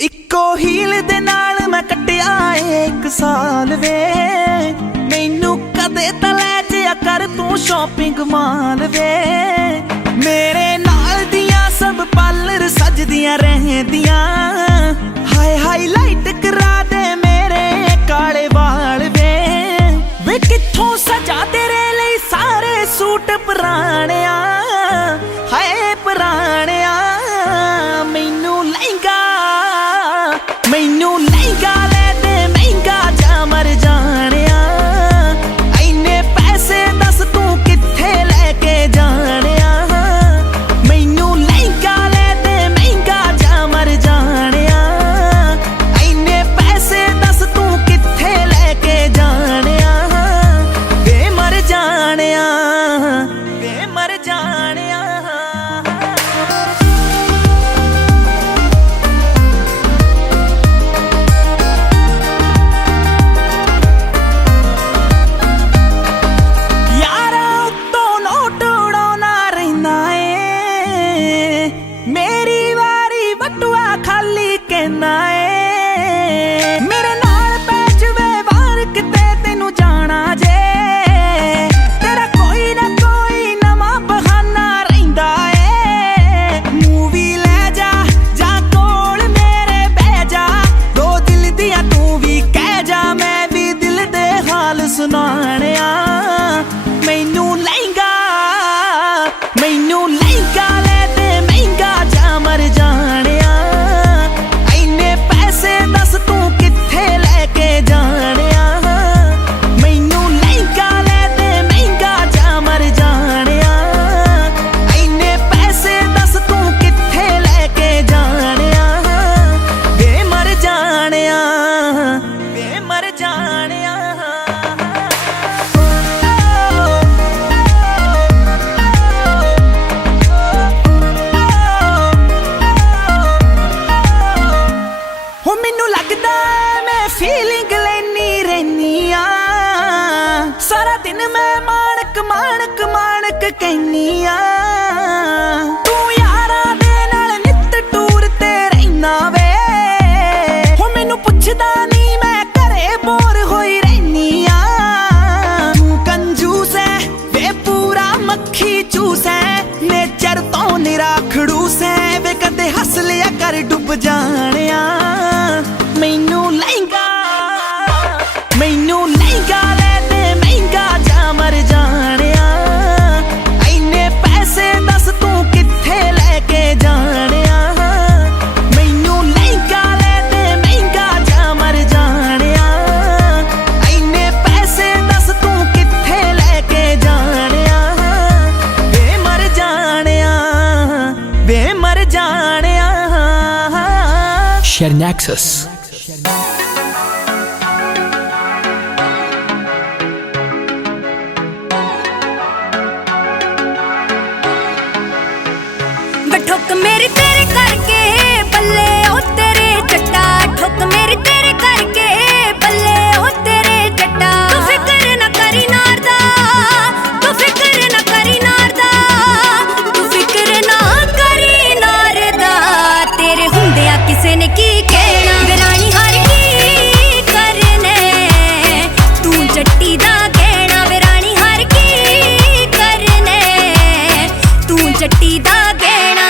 इक्को हील दे नाल मैं कट्टिया एक साल वे मैनू कदे तां लै जिया कर तू शॉपिंग माल वे मेरे नाल दियां सब पार्लर सजदियां रहंदियां हाय हाईलाइट करा दे मेरे काले वाल वे कित्थों सजा तेरे लई सारे सूट पुराणिया हाय पुराणिया मैनू लहंगा ले दे महंगा जा मर जानिया इन्ने पैसे दस तू कित्थे लेके जानिया मैनू लहंगा ले दे महंगा जा मर जानिया इन्ने पैसे दस तू कित्थे लेके जानिया वे मर जानिया वे मर जानिया मेरे नाल पै जवे वार किते तेनू जाना जे तेरा कोई ना कोई नवा बहाना रहिंदा ए मूवी ले जा कोल मेरे बह जा दो दिल दियां तू भी कह जा मैं भी दिल दे हाल सुनाणिया मैनू लहंगा ले दे महंगा जा मर जानिया इन्ने पैसे दस तू कित्थे लेके जानिया मैनू लहंगा ले दे महंगा जा मर जानिया इन्ने पैसे दस तू कित्थे लेके जानिया वे मर जानिया वे मर जानिया मैनू लगदा मैं फीलिंग लेनी रहनी आ सारा दिन मैं माणक कहनी आ तू यारा दे नाल नित टूर ते रहना वे हो मैनू पुछदा नहीं मैं घरे बोर होई रहनी आ तू कंजूस है वे पूरा मक्खी चूस है नेचर तो निरा खड़ूस है वे कदे हस लिया कर डुब जानिया मैनू लहंगा ले दे महंगा जा मर जानिया इन्ने पैसे दस तू कित्थे लेके जानिया मैनू लहंगा ले दे महंगा जा मर जानिया इन्ने पैसे दस तू कित्थे लेके जानिया वे मर जानिया वे मर जानिया Share Nexus. ठुक मेरी तेरे करके बल्ले ओ तेरे जट्टा ठुक मेरी तेरे करके बल्ले ओ तेरे जट्टा तू फिक्र ना करी नारदा तू फिक्र ना करी नारदा तू फिक्र ना करी नारदा तेरे हुंदिया किसे ने की कहना विरानी हर की करने तू जट्टी दा कहना विरानी हर की करने तू जट्टी दा कहना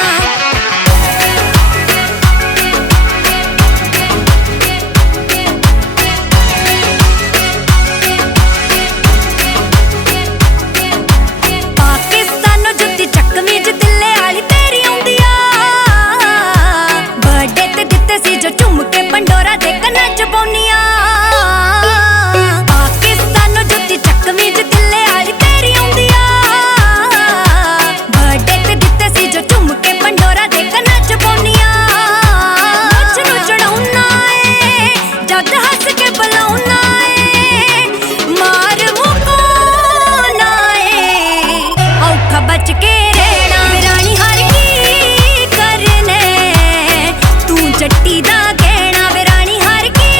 बच के रहना विरानी हर की करने तू जट्टी दा कहना विरानी हर की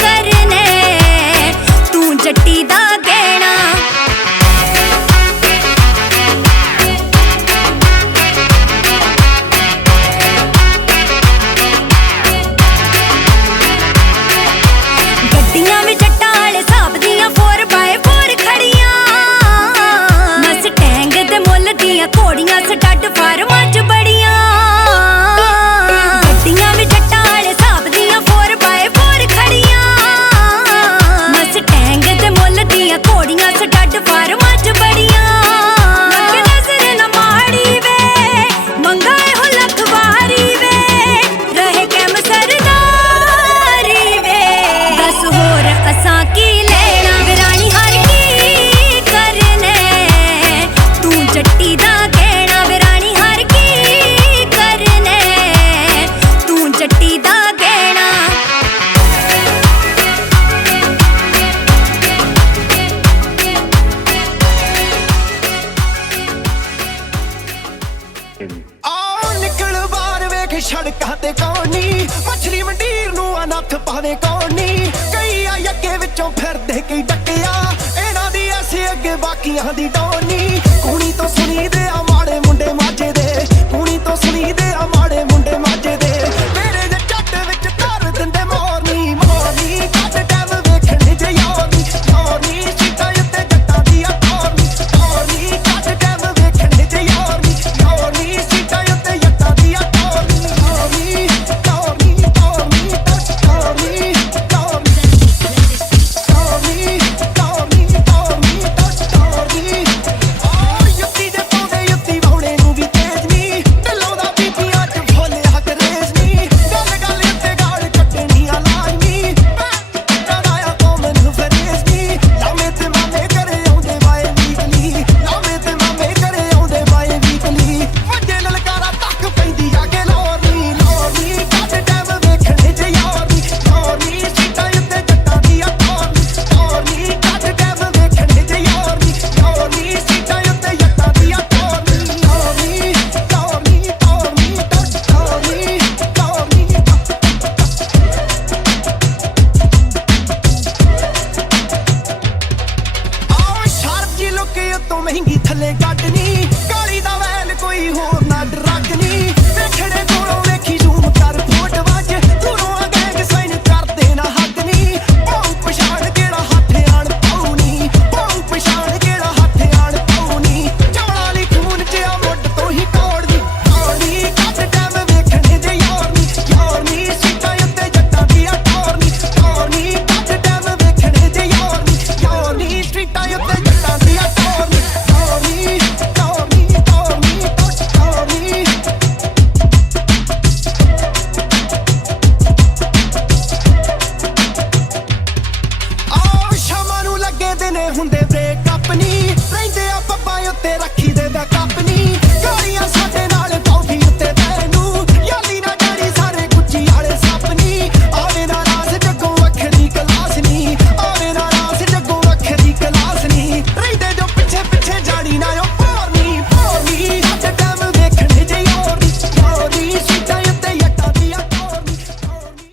करने तू जट्टी दा ਪਾਵੇ ਕੌਣ ਨੀ। ਕਈ ਆ ਅੱਗੇ ਵਿੱਚੋਂ ਫਿਰਦੇ ਕਈ ਡੱਕਿਆ, ਇਹਨਾਂ ਦੀ ਐਸੇ ਅੱਗੇ ਬਾਕੀਆਂ ਦੀ ਡੋਨੀ। ਕੂਣੀ ਤੋਂ ਸੁਣੀਦੇ ਆ ਮਾੜੇ ਮੁੰਡੇ ਮਾਝੇ ਦੇ, ਕੂਣੀ ਤੋਂ ਸੁਣੀਦੇ ਆ ਮਾੜੇ ਮੁੰਡੇ ਮਾਝੇ ਦੇ। ਮੇਰੇ ਦੇ ਜੱਟ ਵਿੱਚ ਧਰ ਦਿੰਦੇ ਮੋਰਨੀ ਮੋਰਨੀ, ਕੱਟ ਟੈਮ ਵੇਖਣ ਜੇ ਯਾਰਨੀ ਯਾਰਨੀ। ਸੀਟਾਂ ਉੱਤੇ ਜੱਟਾਂ ਦੀਆਂ ਟੋਰਨੀ ਟੋਰਨੀ, ਕੱਟ ਟੈਮ ਵੇਖਣ ਜੇ ਯਾਰਨੀ ਯਾਰਨੀ। ਸੀਟਾਂ ਉੱਤੇ ਜੱਟਾਂ ਦੀਆਂ ਟੋਰਨੀ ਟੋਰਨੀ ਟੋਰਨੀ ਟੋਰਨੀ ਟੋਰਨੀ ਟੋਰਨੀ ਟੋਰਨੀ ਟੋਰਨੀ। ਓ ਯੁੱਤੀ ਦੇ ਪਾਉਂਦੇ ਯੁੱਤੀ ਵਾਉਣੇ ਨੂੰ ਵੀ ਤੇਜ਼ ਨੀ, ਢਿੱਲੋਂ ਦਾ ਬੀਬੀਆਂ ਚ ਫੋਲਿਆ ਕਰੇਜ਼ ਨੀ। ਗੱਲ ਗੱਲ ਉੱਤੇ ਗਾਲ ਕੱਢਣੀਆਂ ਲਾਜ਼ਮੀ, ਕਰਾਇਆ ਕੌਮਨ ਨੂੰ ਫਰੇਜ਼ ਨੀ। ਲਾਮੇ ਤੇ ਮਾਮੇ ਘਰੇ ਆਉਂਦੇ ਬਾਏ ਵੀਕਲੀ, ਲਾਮੇ ਤੇ ਮਾਮੇ ਘਰੇ ਆਉਂਦੇ ਬਾਏ ਵੀਕਲੀ। ਵੱਡੇ ਲਲਕਾਰਾ ਤੱਕ ਪੈਂਦੀ ਆ ਕਿ ਲੋਰਨੀ ਲੋਰਨੀ, ਕੱਟ ਟੈਮ ਵੇਖਣੇ ਜੇ ਯਾਰਨੀ ਯਾਰਨੀ। ਸੀਟਾਂ ਉੱਤੇ ਜੱਟਾਂ ਦੀਆਂ ਟੋਰਨੀ ਟੋਰਨੀ, ਕੱਟ ਟੈਮ ਵੇਖਣੇ ਜੇ ਯਾਰਨੀ ਯਾਰਨੀ। ਸੀਟਾਂ ਉੱਤੇ ਜੱਟਾਂ ਦੀਆਂ ਟੋਰਨੀ ਟੋਰਨੀ ਟੋਰਨੀ ਟੋਰਨੀ ਟੋਰਨੀ ਟੋਰਨੀ। ਆਹ ਸ਼ਾਰਪ ਜੀ ਲੁੱਕ ਉੱਤੋਂ ਮਹਿੰਗੀ ਥੱਲੇ ਕੱਢਨੀ, ਕਾਲੀ ਦਾ ਵੈਲ ਕੋਈ ਹੋਰ ਨਾ ਡਰਗ ਨੀ। ਵੇਖਣੇ ਕੋਲੋਂ ਵੇਖੀ ਜ਼ੂਮ ਕਰ ਫੋਟੋਆਂ ਚ, ਦੂਰੋਂ ਆ ਗੈਂਗ ਸਾਈਨ ਕਰਦੇ ਨਾ ਹੱਕ ਨੀ। ਪਾਉ ਪਛਾਣ ਕਿਹੜਾ ਹੱਥ ਆਣ ਪਾਉ ਨੀ, ਪਾਉ ਪਛਾਣ ਕਿਹੜਾ ਹੱਥ ਆਣ ਪਾਉ ਨੀ। ਚੌਲਾਂ ਵਾਲੀ ਖੂਨ ਚ ਆ ਮੁੱਢ ਤੋਂ ਹੀ ਤੋੜਨੀ ਤੋੜਨੀ, ਕੱਟ ਟੈਮ ਵੇਖਣੇ ਜੇ ਯਾਰਨੀ ਯਾਰਨੀ। ਸੀਟਾਂ ਉੱਤੇ ਜੱਟਾਂ ਦੀਆਂ ਟੋਰਨੀ ਟੋਰਨੀ, ਕੱਟ ਟੈਮ ਵੇਖਣੇ ਜੇ ਯਾਰਨੀ ਯਾਰਨੀ। ਸਟਰੀਟਾਂ ਉੱਤੇ ਜੱਟਾਂ ਦੀਆਂ ਟੋਰਨੀ ਟੋਰਨੀ ਟੋਰਨੀ ਟੋਰਨੀ ਟੋਰਨੀ। ਆਹ ਸ਼ਾਮਾਂ ਨੂੰ ਲੱਗੇ ਦਿਨੇ ਹੁੰਦੇ ਬ੍ਰੇਕਅਪ ਨੀ, ਰਹਿੰਦੇ ਆ ਪੱਬਾਂ ਉੱਤੇ ਰੱਖੀ ਦੇ ਬੈਕਅਪ ਨੀ। ਗਾਲੀਆਂ ਸਾਡੇ ਨਾਲ ਕੌਫੀ ਉੱਤੇ ਤੈਨੂੰ, ਯਾਲੀ ਨਾ ਡੈਡੀ ਸਾਰੇ ਗੁੱਚੀ ਵਾਲੇ ਸੱਪ ਨੀ। ਆਵੇ ਨਾ ਰਾਸ ਜੱਗੋਂ ਵੱਖਰੀ ਕਲਾਸ ਨੀ, ਆਵੇ ਨਾ ਰਾਸ ਜੱਗੋਂ ਵੱਖਰੀ ਕਲਾਸ ਨੀ। ਰਹਿੰਦੇ ਜੋ ਪਿੱਛੇ ਪਿੱਛੇ ਜਾਣੀ ਨਾ ਉਹ ਪੋਰਨੀ ਪੋਰਨੀ, ਕੱਟ ਟੈਮ ਵੇਖਣੇ ਜੇ ਯਾਰਨੀ ਯਾਰਨੀ। ਸੀਟਾਂ ਉੱਤੇ ਜੱਟਾਂ ਦੀਆਂ ਟੋਰਨੀ ਟੋਰਨੀ।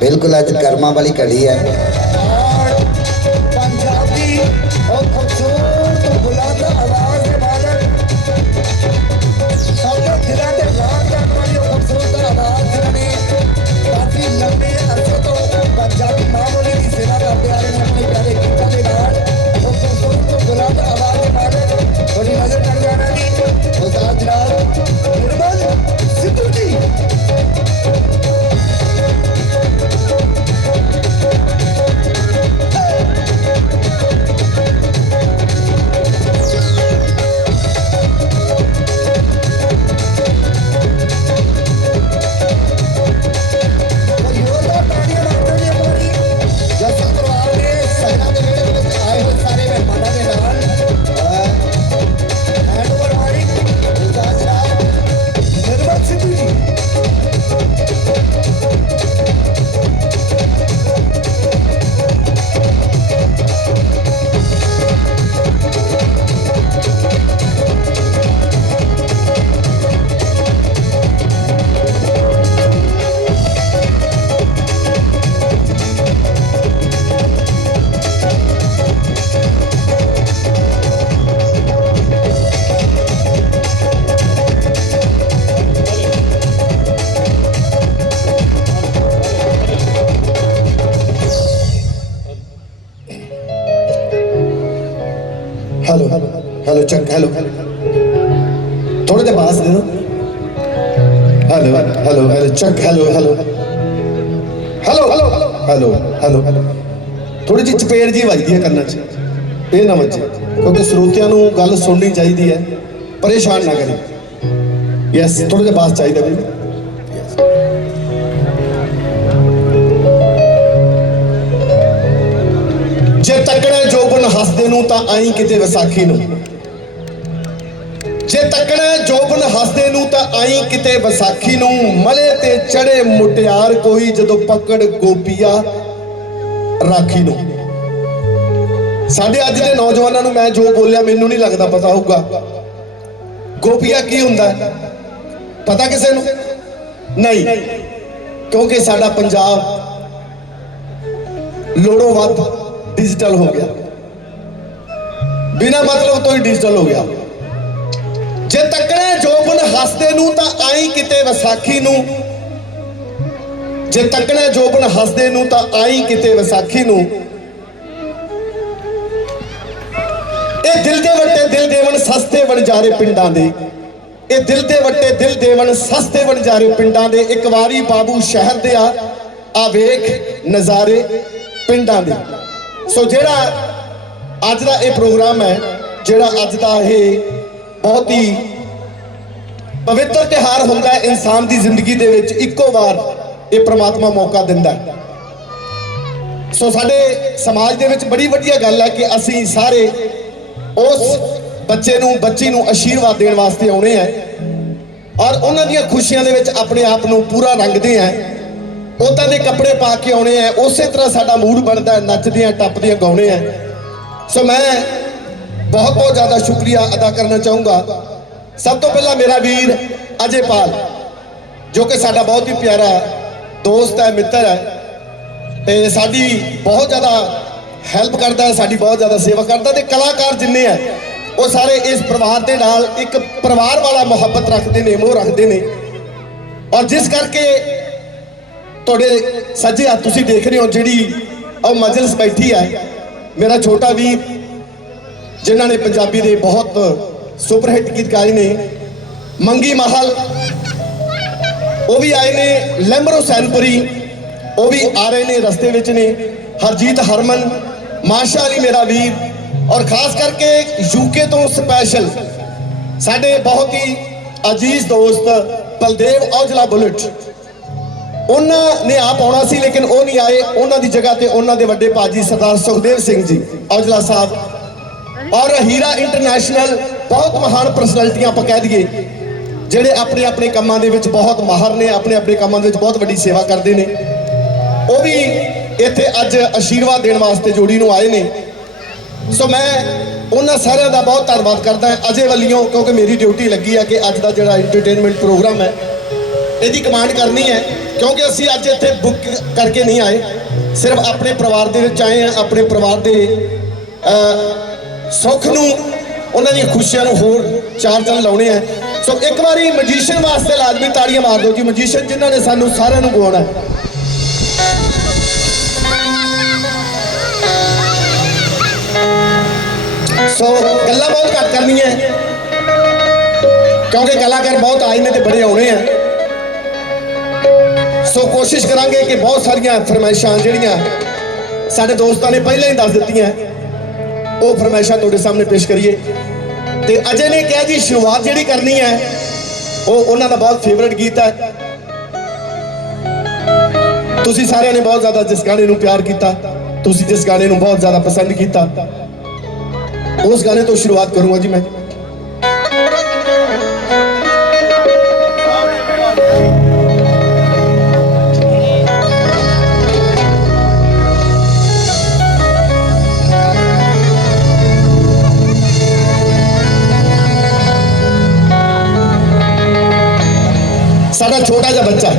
बिल्कुल अज कर्मा वाली घड़ी है। पंजाबी और खूबसूरत बुलंद आवाज के मालक साडे दिलों ते राज करने वाली खूबसूरत आवाज जिन्होंने काफी लंबे अरसे तो पंजाबी मां बोली की सेवा करते आ रहे हैं अपने प्यारे गीतों के नाल। और खूबसूरत बुलंद आवाज के मालक बड़ी नजर कर जाना जी उस्ताद जनाब Nirmal Sidhu ji. Hello hello check hello थोड़े देर पास दे दो। Hello hello hello check hello hello hello hello hello hello थोड़ी जी चपेड़ जी वजदी है कन्ना च ये ना वजे क्योंकि श्रोतियां नूं गल सुननी चाहिए है परेशान ना करें। यस थोड़े देर पास चाहिए भी जे तकड़े जोबन हसदे नूं तां आई किते विसाखी नूं। जे तकड़े जोबन हसदे नूं तां आई किते विसाखी नूं। मले ते चढ़े मुटियार कोई जदों पकड़ गोपिया राखी नूं। साडे अज दे नौजवानां नूं मैं जो बोलिया मैनूं नहीं लगदा पता होगा गोपिया की हुंदा है पता किसे नूं नहीं क्योंकि साडा पंजाब लोड़ों वध डिजिटल हो गया बिना मतलब तो ही डिजिटल हो गया। जे तकड़े जोबन हसदे नूं तां आई किते विसाखी नूं। जे तकड़े जोबन हसदे नूं तां आई किते विसाखी नूं। ए दिल दे वट्टे दिल देवन सस्ते बनजारे पिंडां दे। ए दिल दे वट्टे दिल देवन सस्ते बनजारे पिंडां दे। एक वारी बाबू शहर दे आ वेख नज़ारे पिंडां दे। सो जेड़ा अज का यह प्रोग्राम है जेड़ा अज का यह बहुत ही पवित्र त्योहार होंदा है इंसान की जिंदगी दे विच इक्को बार ये परमात्मा मौका दिंदा है। सो साडे समाज दे विच बड़ी वड्डी गल है कि असी सारे उस बच्चे नूं बच्ची नूं आशीर्वाद देण वास्ते आउणे हैं और उन्हां दीयां खुशियां दे विच अपने आप नूं पूरा रंगदे हैं। उदां दे कपड़े पा के आउणे हैं उस तरह साडा मूड बनता है नचदे हैं टपदे हैं गाउणे हैं। सो मैं बहुत बहुत ज़्यादा शुक्रिया अदा करना चाहूँगा। सब तो पहला मेरा वीर अजय पाल जो कि साडा बहुत ही प्यारा दोस्त है मित्र है ते साडी बहुत ज़्यादा हैल्प करता है साडी बहुत ज़्यादा सेवा करता है। कलाकार जिन्ने हैं वो सारे इस परिवार के नाल एक परिवार वाला मुहब्बत रखते हैं मोह रखते हैं और जिस करके थोड़े सज्जे हाथ तुसीं देख रहे हो जिहड़ी और मजलिस बैठी है मेरा छोटा वीर जिन्होंने पंजाबी दे बहुत सुपरहिट गीत गाए ने मंगी महल वो भी आए ने लैम्बरो सैनपुरी वो भी आ रहे ने रस्ते विच ने हरजीत हरमन माशा अली मेरा वीर और खास करके यूके तो स्पैशल साडे बहुत ही अजीज दोस्त बलदेव औजला बुलेट उन्होंने आप आना सी लेकिन वो नहीं आए। उन्होंने की जगह पर उन्होंने वड्डे भाजी सरदार सुखदेव सिंह जी औजला साहब और हीरा इंटरनेशनल बहुत महान परसनैलिटियां आप कह दिए ਜਿਹੜੇ ਆਪਣੇ ਆਪਣੇ ਕੰਮਾਂ ਦੇ ਵਿੱਚ ਬਹੁਤ ਮਾਹਰ ਨੇ ਆਪਣੇ ਆਪਣੇ ਕੰਮਾਂ ਦੇ ਵਿੱਚ ਬਹੁਤ ਵੱਡੀ ਸੇਵਾ ਕਰਦੇ ਨੇ ਉਹ ਵੀ ਇੱਥੇ ਅੱਜ ਆਸ਼ੀਰਵਾਦ ਦੇਣ ਵਾਸਤੇ ਜੋੜੀ ਨੂੰ ਆਏ ਨੇ। ਸੋ ਮੈਂ ਉਹਨਾਂ ਸਾਰਿਆਂ ਦਾ ਬਹੁਤ ਧੰਨਵਾਦ ਕਰਦਾ ਹਾਂ ਅਜੇ ਵੱਲੋਂ ਕਿਉਂਕਿ ਮੇਰੀ ਡਿਊਟੀ ਲੱਗੀ ਆ ਕਿ ਅੱਜ ਦਾ ਜਿਹੜਾ ਐਂਟਰਟੇਨਮੈਂਟ ਪ੍ਰੋਗਰਾਮ ਹੈ ਇਹਦੀ ਕਮਾਂਡ ਕਰਨੀ ਹੈ, ਕਿਉਂਕਿ ਅਸੀਂ ਅੱਜ ਇੱਥੇ ਬੁੱਕ ਕਰਕੇ ਨਹੀਂ ਆਏ, ਸਿਰਫ ਆਪਣੇ ਪਰਿਵਾਰ ਦੇ ਵਿੱਚ ਆਏ ਹਾਂ, ਆਪਣੇ ਪਰਿਵਾਰ ਦੇ ਸੁੱਖ ਨੂੰ, ਉਹਨਾਂ ਦੀਆਂ ਖੁਸ਼ੀਆਂ ਨੂੰ ਹੋਰ ਚਾਰ ਚੰਨ ਲਾਉਣੇ ਆ। ਸੋ ਇੱਕ ਵਾਰੀ ਮਜੀਸ਼ੀਅਨ ਵਾਸਤੇ ਲਾਜ਼ਮੀ ਤਾੜੀਆਂ ਮਾਰ ਦਿਓ ਜੀ, ਮਜੀਸ਼ੀਅਨ ਜਿਨ੍ਹਾਂ ਨੇ ਸਾਨੂੰ ਸਾਰਿਆਂ ਨੂੰ ਗਵਾਉਣਾ ਹੈ। ਸੋ ਗੱਲਾਂ ਬਹੁਤ ਘੱਟ ਕਰਨੀਆਂ, ਕਿਉਂਕਿ ਕਲਾਕਾਰ ਬਹੁਤ ਆਏ ਨੇ ਤੇ ਬੜੇ ਆਉਣੇ ਆ। ਸੋ ਕੋਸ਼ਿਸ਼ ਕਰਾਂਗੇ ਕਿ ਬਹੁਤ ਸਾਰੀਆਂ ਫਰਮਾਇਸ਼ਾਂ ਜਿਹੜੀਆਂ ਸਾਡੇ ਦੋਸਤਾਂ ਨੇ ਪਹਿਲਾਂ ਹੀ ਦੱਸ ਦਿੱਤੀਆਂ, ਉਹ ਫਰਮਾਇਸ਼ਾਂ ਤੁਹਾਡੇ ਸਾਹਮਣੇ ਪੇਸ਼ ਕਰੀਏ। ਤੇ ਅਜੇ ਨੇ ਕਿਹਾ ਜੀ ਸ਼ੁਰੂਆਤ ਜਿਹੜੀ ਕਰਨੀ ਹੈ ਉਹ ਉਹਨਾਂ ਦਾ ਬਹੁਤ ਫੇਵਰਿਟ ਗੀਤ ਹੈ। ਤੁਸੀਂ ਸਾਰਿਆਂ ਨੇ ਬਹੁਤ ਜ਼ਿਆਦਾ ਜਿਸ ਗਾਣੇ ਨੂੰ ਪਿਆਰ ਕੀਤਾ, ਤੁਸੀਂ ਜਿਸ ਗਾਣੇ ਨੂੰ ਬਹੁਤ ਜ਼ਿਆਦਾ ਪਸੰਦ ਕੀਤਾ, उस गाने तो शुरुआत करूंगा जी मैं। साडा छोटा जा बच्चा,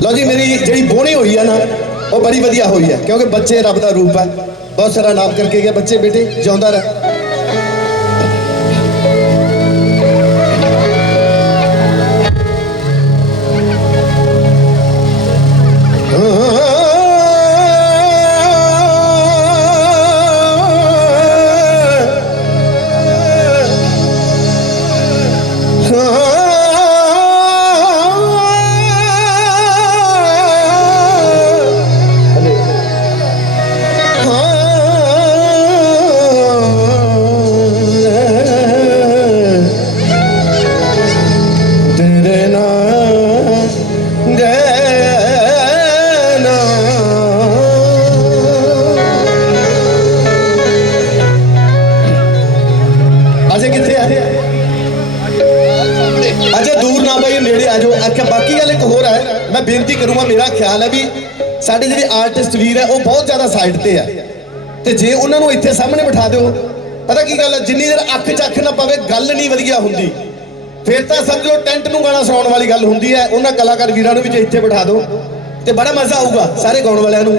लो जी मेरी जी बोनी हुई है ना वो बड़ी वधिया हुई है, क्योंकि बच्चे रब का रूप है। बहुत सारा नाम करके गया, बच्चे बेटे जिंदा रह। मैं बेनती करूँगा, मेरा ख्याल है भी साढ़े जो आर्टिस्ट वीर है वो बहुत ज़्यादा साइड पर है, तो जे उन्होंने इतने सामने बिठा दो, पता की गल है, जिन्नी देर अख च अख ना पवे गल नहीं वधिया हुंदी, फिर तो समझो टेंट नूं गाना सुनाउण वाली गल हुंदी है। उन्होंने कलाकार वीरां नूं भी जे इत्थे बिठा दो तो बड़ा मज़ा आऊगा सारे गाउण वालियां नूं।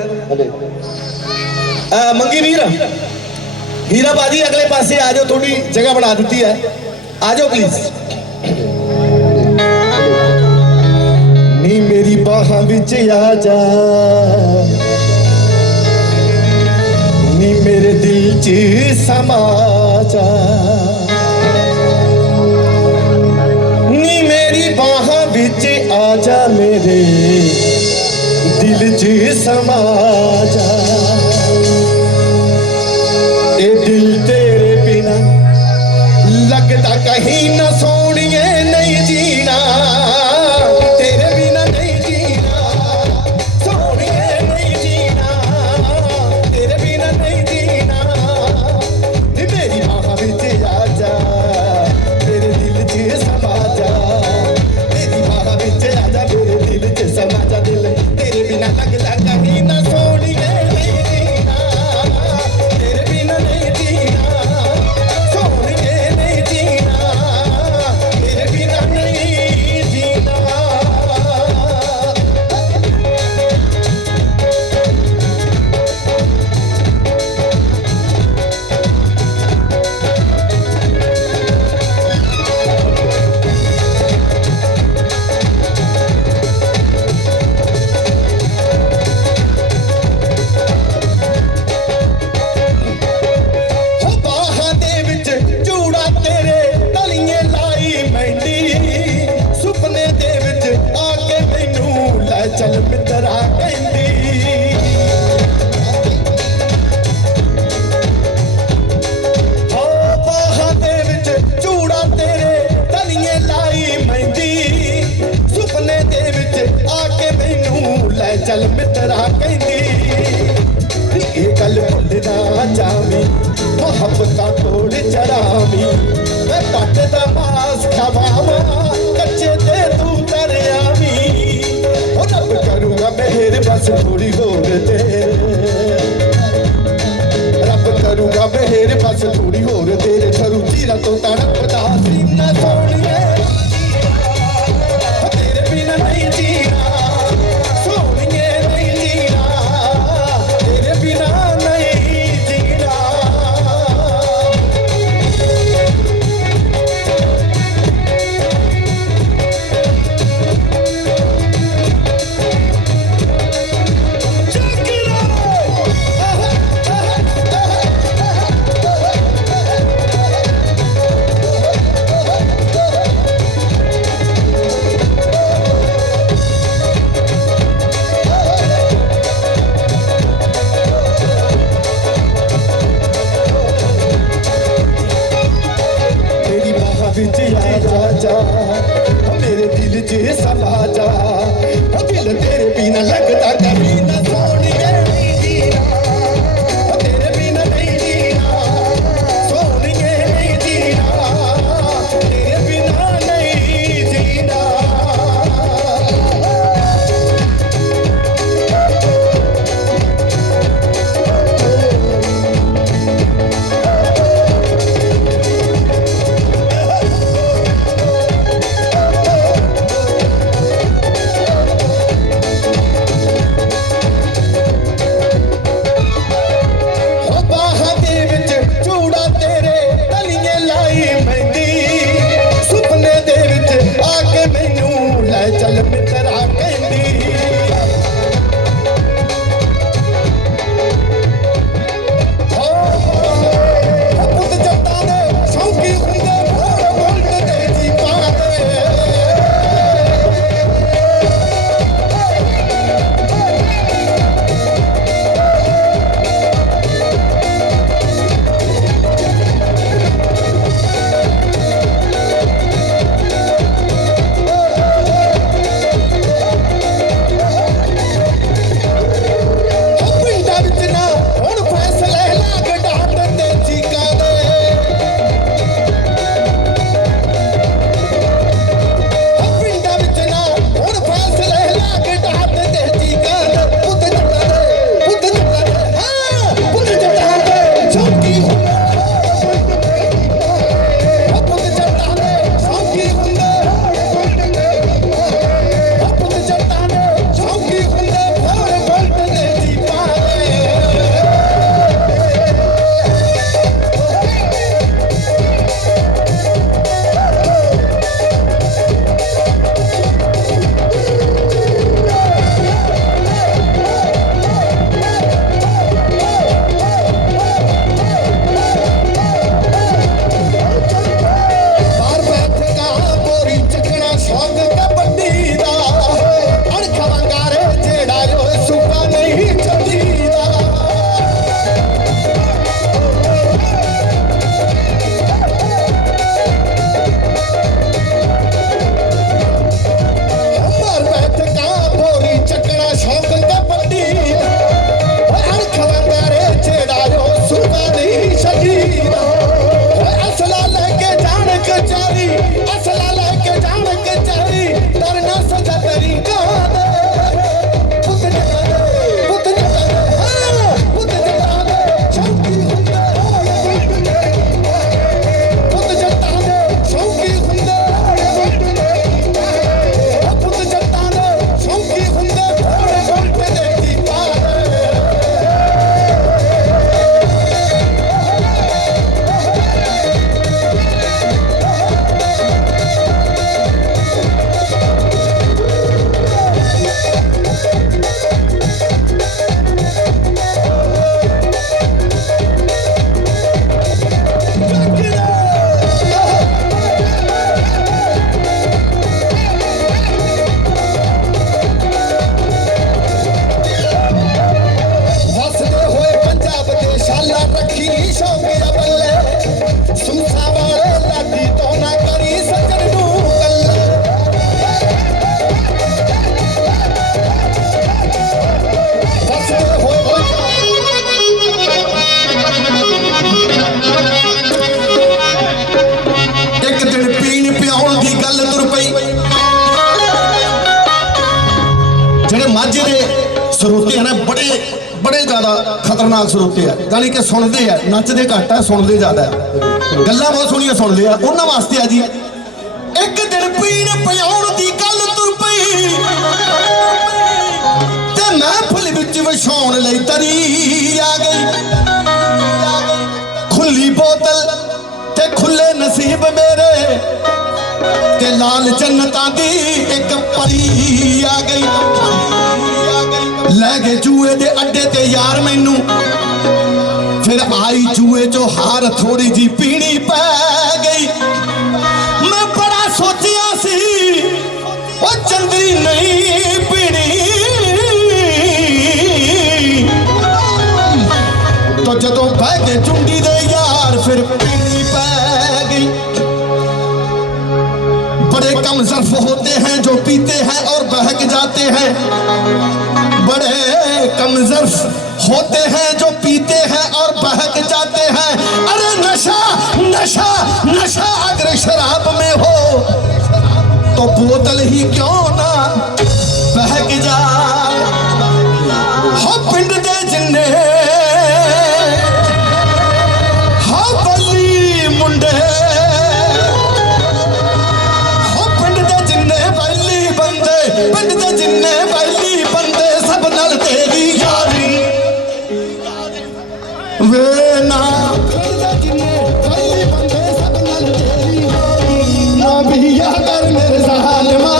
मंगी वीर हीरा बाजी अगले पासे आ जाओ, थोड़ी जगह बना दी है, आ जाओ प्लीज। नी मेरी बाहां विच आ जा, नी मेरे दिल च समा जा, नी मेरी बाहां विच आ जा, मेरे दिल च समा जा। ए दिल तेरे बिना लगता कहीं ना सोनिए नहीं जीना, तेरे बिना नहीं जीना, सोनिए नहीं जीना, तेरे बिना नहीं जीना। मेरी बाहों विच आ जा, तेरे दिल च समा जा, मेरी बाहों विच आ जा, मेरे दिल च समा जा। दिल तेरे बिना लगता कहीं ना सोनिए नहीं जीना, तेरे बिना नहीं जीना, सोनिए नहीं जीना, तेरे बिना नहीं जीना। हो बाहां दे विच चूड़ा तेरे तलिए लाई मैंडी, सुपने दे विच आके मैनू लै चल मित्रा कहंदी। हो बाहां दे विच चूड़ा तेरे तलिए लाई मैंदी, सुपने दे विच आके मैनू लै चल मित्रा कहंदी। ये गल भुल ना जावी, मोहब्बतां तोड़ चढ़ावी, मैं पट दा मास खवावा, कच्चे ते तू तर आवी। ओ रब करूंगा मेहर बस थोड़ी होर तेरे, रब करूंगा मेहर बस थोड़ी होर तेरे, करू चीरा तो तड़पदा सीना सोनिए, तेरे बिना ਜਿਹੜੇ ਮਾਝੇ ਦੇ ਸਰੋਤੇ ਹਨ ਬੜੇ ਬੜੇ ਜ਼ਿਆਦਾ ਖਤਰਨਾਕ ਸਰੋਤੇ ਆ, ਯਾਨੀ ਕਿ ਸੁਣਦੇ ਆ, ਨੱਚਦੇ ਘੱਟ ਆ, ਸੁਣਦੇ ਜ਼ਿਆਦਾ ਆ, ਗੱਲਾਂ ਬਹੁਤ ਸੋਹਣੀਆਂ ਸੁਣਦੇ ਆ। ਉਹਨਾਂ ਵਾਸਤੇ ਆ ਜੀ ਇੱਕ ਦਿਨ ਪੀਣ ਪਿਆਉਣ ਦੀ ਗੱਲ ਤੁਰ ਪਈ ਤੇ ਮਹਿਫਿਲ ਵਿੱਚ ਵਿਛਾਉਣ ਲਈ ਤਰੀ ਆ ਗਈ। ਖੁੱਲੀ ਬੋਤਲ ਤੇ ਖੁੱਲੇ ਨਸੀਬ ਮੇਰੇ ਤੇ ਲਾਲ ਜੰਨਤਾਂ ਦੀ ਇੱਕ ਪਰੀ ਆ ਗਈ। ਲੈ ਗਏ ਜੂਏ ਦੇ ਅੱਡੇ ਤੇ ਯਾਰ ਮੈਨੂੰ, ਫਿਰ ਆਈ ਜੂਏ ਚੋਂ ਹਾਰ ਥੋੜੀ ਜੀ ਪੀਣੀ ਪੈ ਗਈ। ਮੈਂ ਬੜਾ ਸੋਚਿਆ ਸੀ ਉਹ ਚੰਦਰੀ ਨਹੀਂ ਪੀਣੀ, तो जदों बह गए चुंडी दे यार फिर पीनी पै गई। बड़े कम ज़र्फ़ होते हैं जो पीते हैं और बहक जाते हैं, बड़े कम ज़र्फ़ होते हैं जो पीते हैं और बहक जाते हैं। अरे नशा नशा नशा अगर शराब में हो तो बोतल ही क्यों ना बहक जाए। हो पिंड दे जिन्ने मुंडे हो पिंड दे जिन्ने वैली बंदे, पिंड दे जिन्ने वैली बंदे सब नाल तेरी यारी वे ना। पिंड दे जिन्ने वैली बंदे सब नाल तेरी यारी ना बिया कर मेरे ज़ालिमा,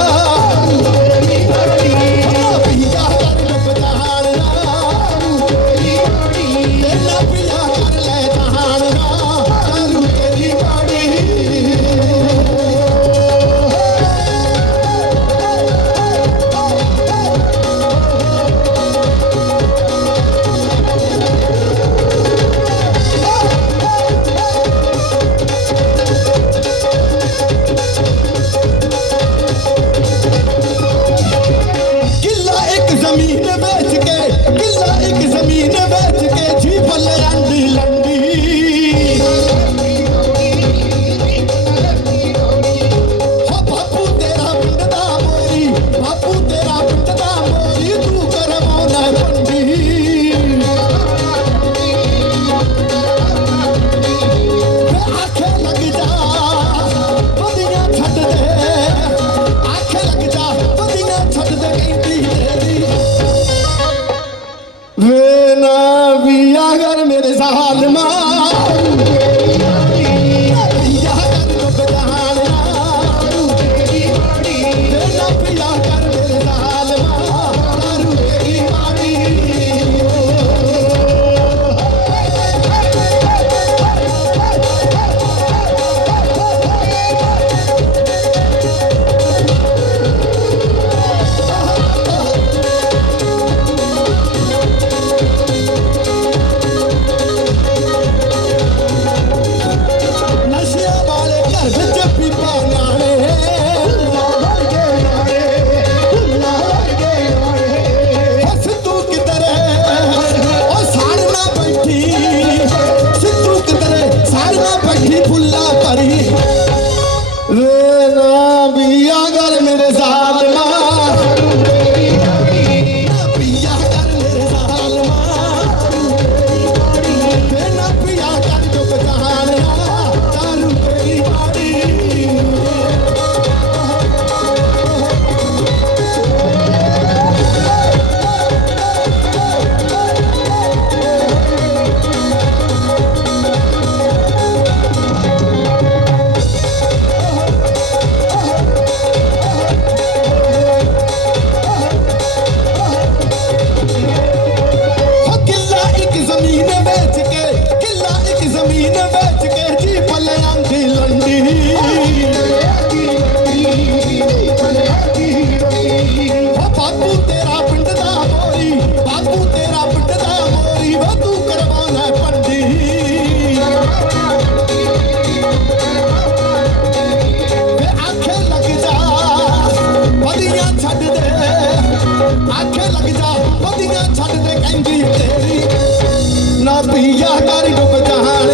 ना बिया कर लपटान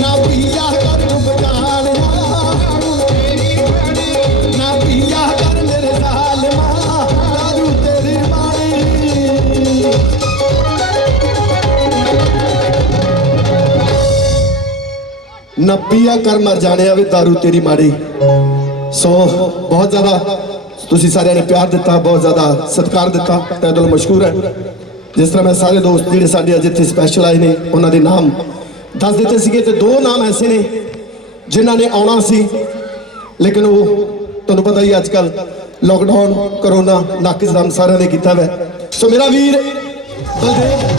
ना बिया कर ले जहान ਨਾ ਪੀਆ ਕਰ ਮਰ ਜਾਣਿਆ ਵੇ ਦਾਰੂ ਤੇਰੀ ਮਾੜੀ। ਸੋ ਬਹੁਤ ਜ਼ਿਆਦਾ ਤੁਸੀਂ ਸਾਰਿਆਂ ਨੇ ਪਿਆਰ ਦਿੱਤਾ, ਬਹੁਤ ਜ਼ਿਆਦਾ ਸਤਿਕਾਰ ਦਿੱਤਾ, ਤਹਿ ਦਿਲੋਂ ਮਸ਼ਕੂਰ ਹੈ। ਜਿਸ ਤਰ੍ਹਾਂ ਮੈਂ ਸਾਰੇ ਦੋਸਤ ਜਿਹੜੇ ਸਾਡੇ ਅੱਜ ਇੱਥੇ ਸਪੈਸ਼ਲ ਆਏ ਨੇ ਉਹਨਾਂ ਦੇ ਨਾਮ ਦੱਸ ਦਿੱਤੇ ਸੀਗੇ, ਤੇ ਦੋ ਨਾਮ ਐਸੇ ਨੇ ਜਿਨ੍ਹਾਂ ਨੇ ਆਉਣਾ ਸੀ ਲੇਕਿਨ ਉਹ ਤੁਹਾਨੂੰ ਪਤਾ ਹੀ ਅੱਜ ਕੱਲ ਲੋਕਡਾਊਨ ਕਰੋਨਾ ਨਾਕਿਸਦਮ ਸਾਰਿਆਂ ਨੇ ਕੀਤਾ ਵੈ। ਸੋ ਮੇਰਾ ਵੀਰ ਬਲਦੇਵ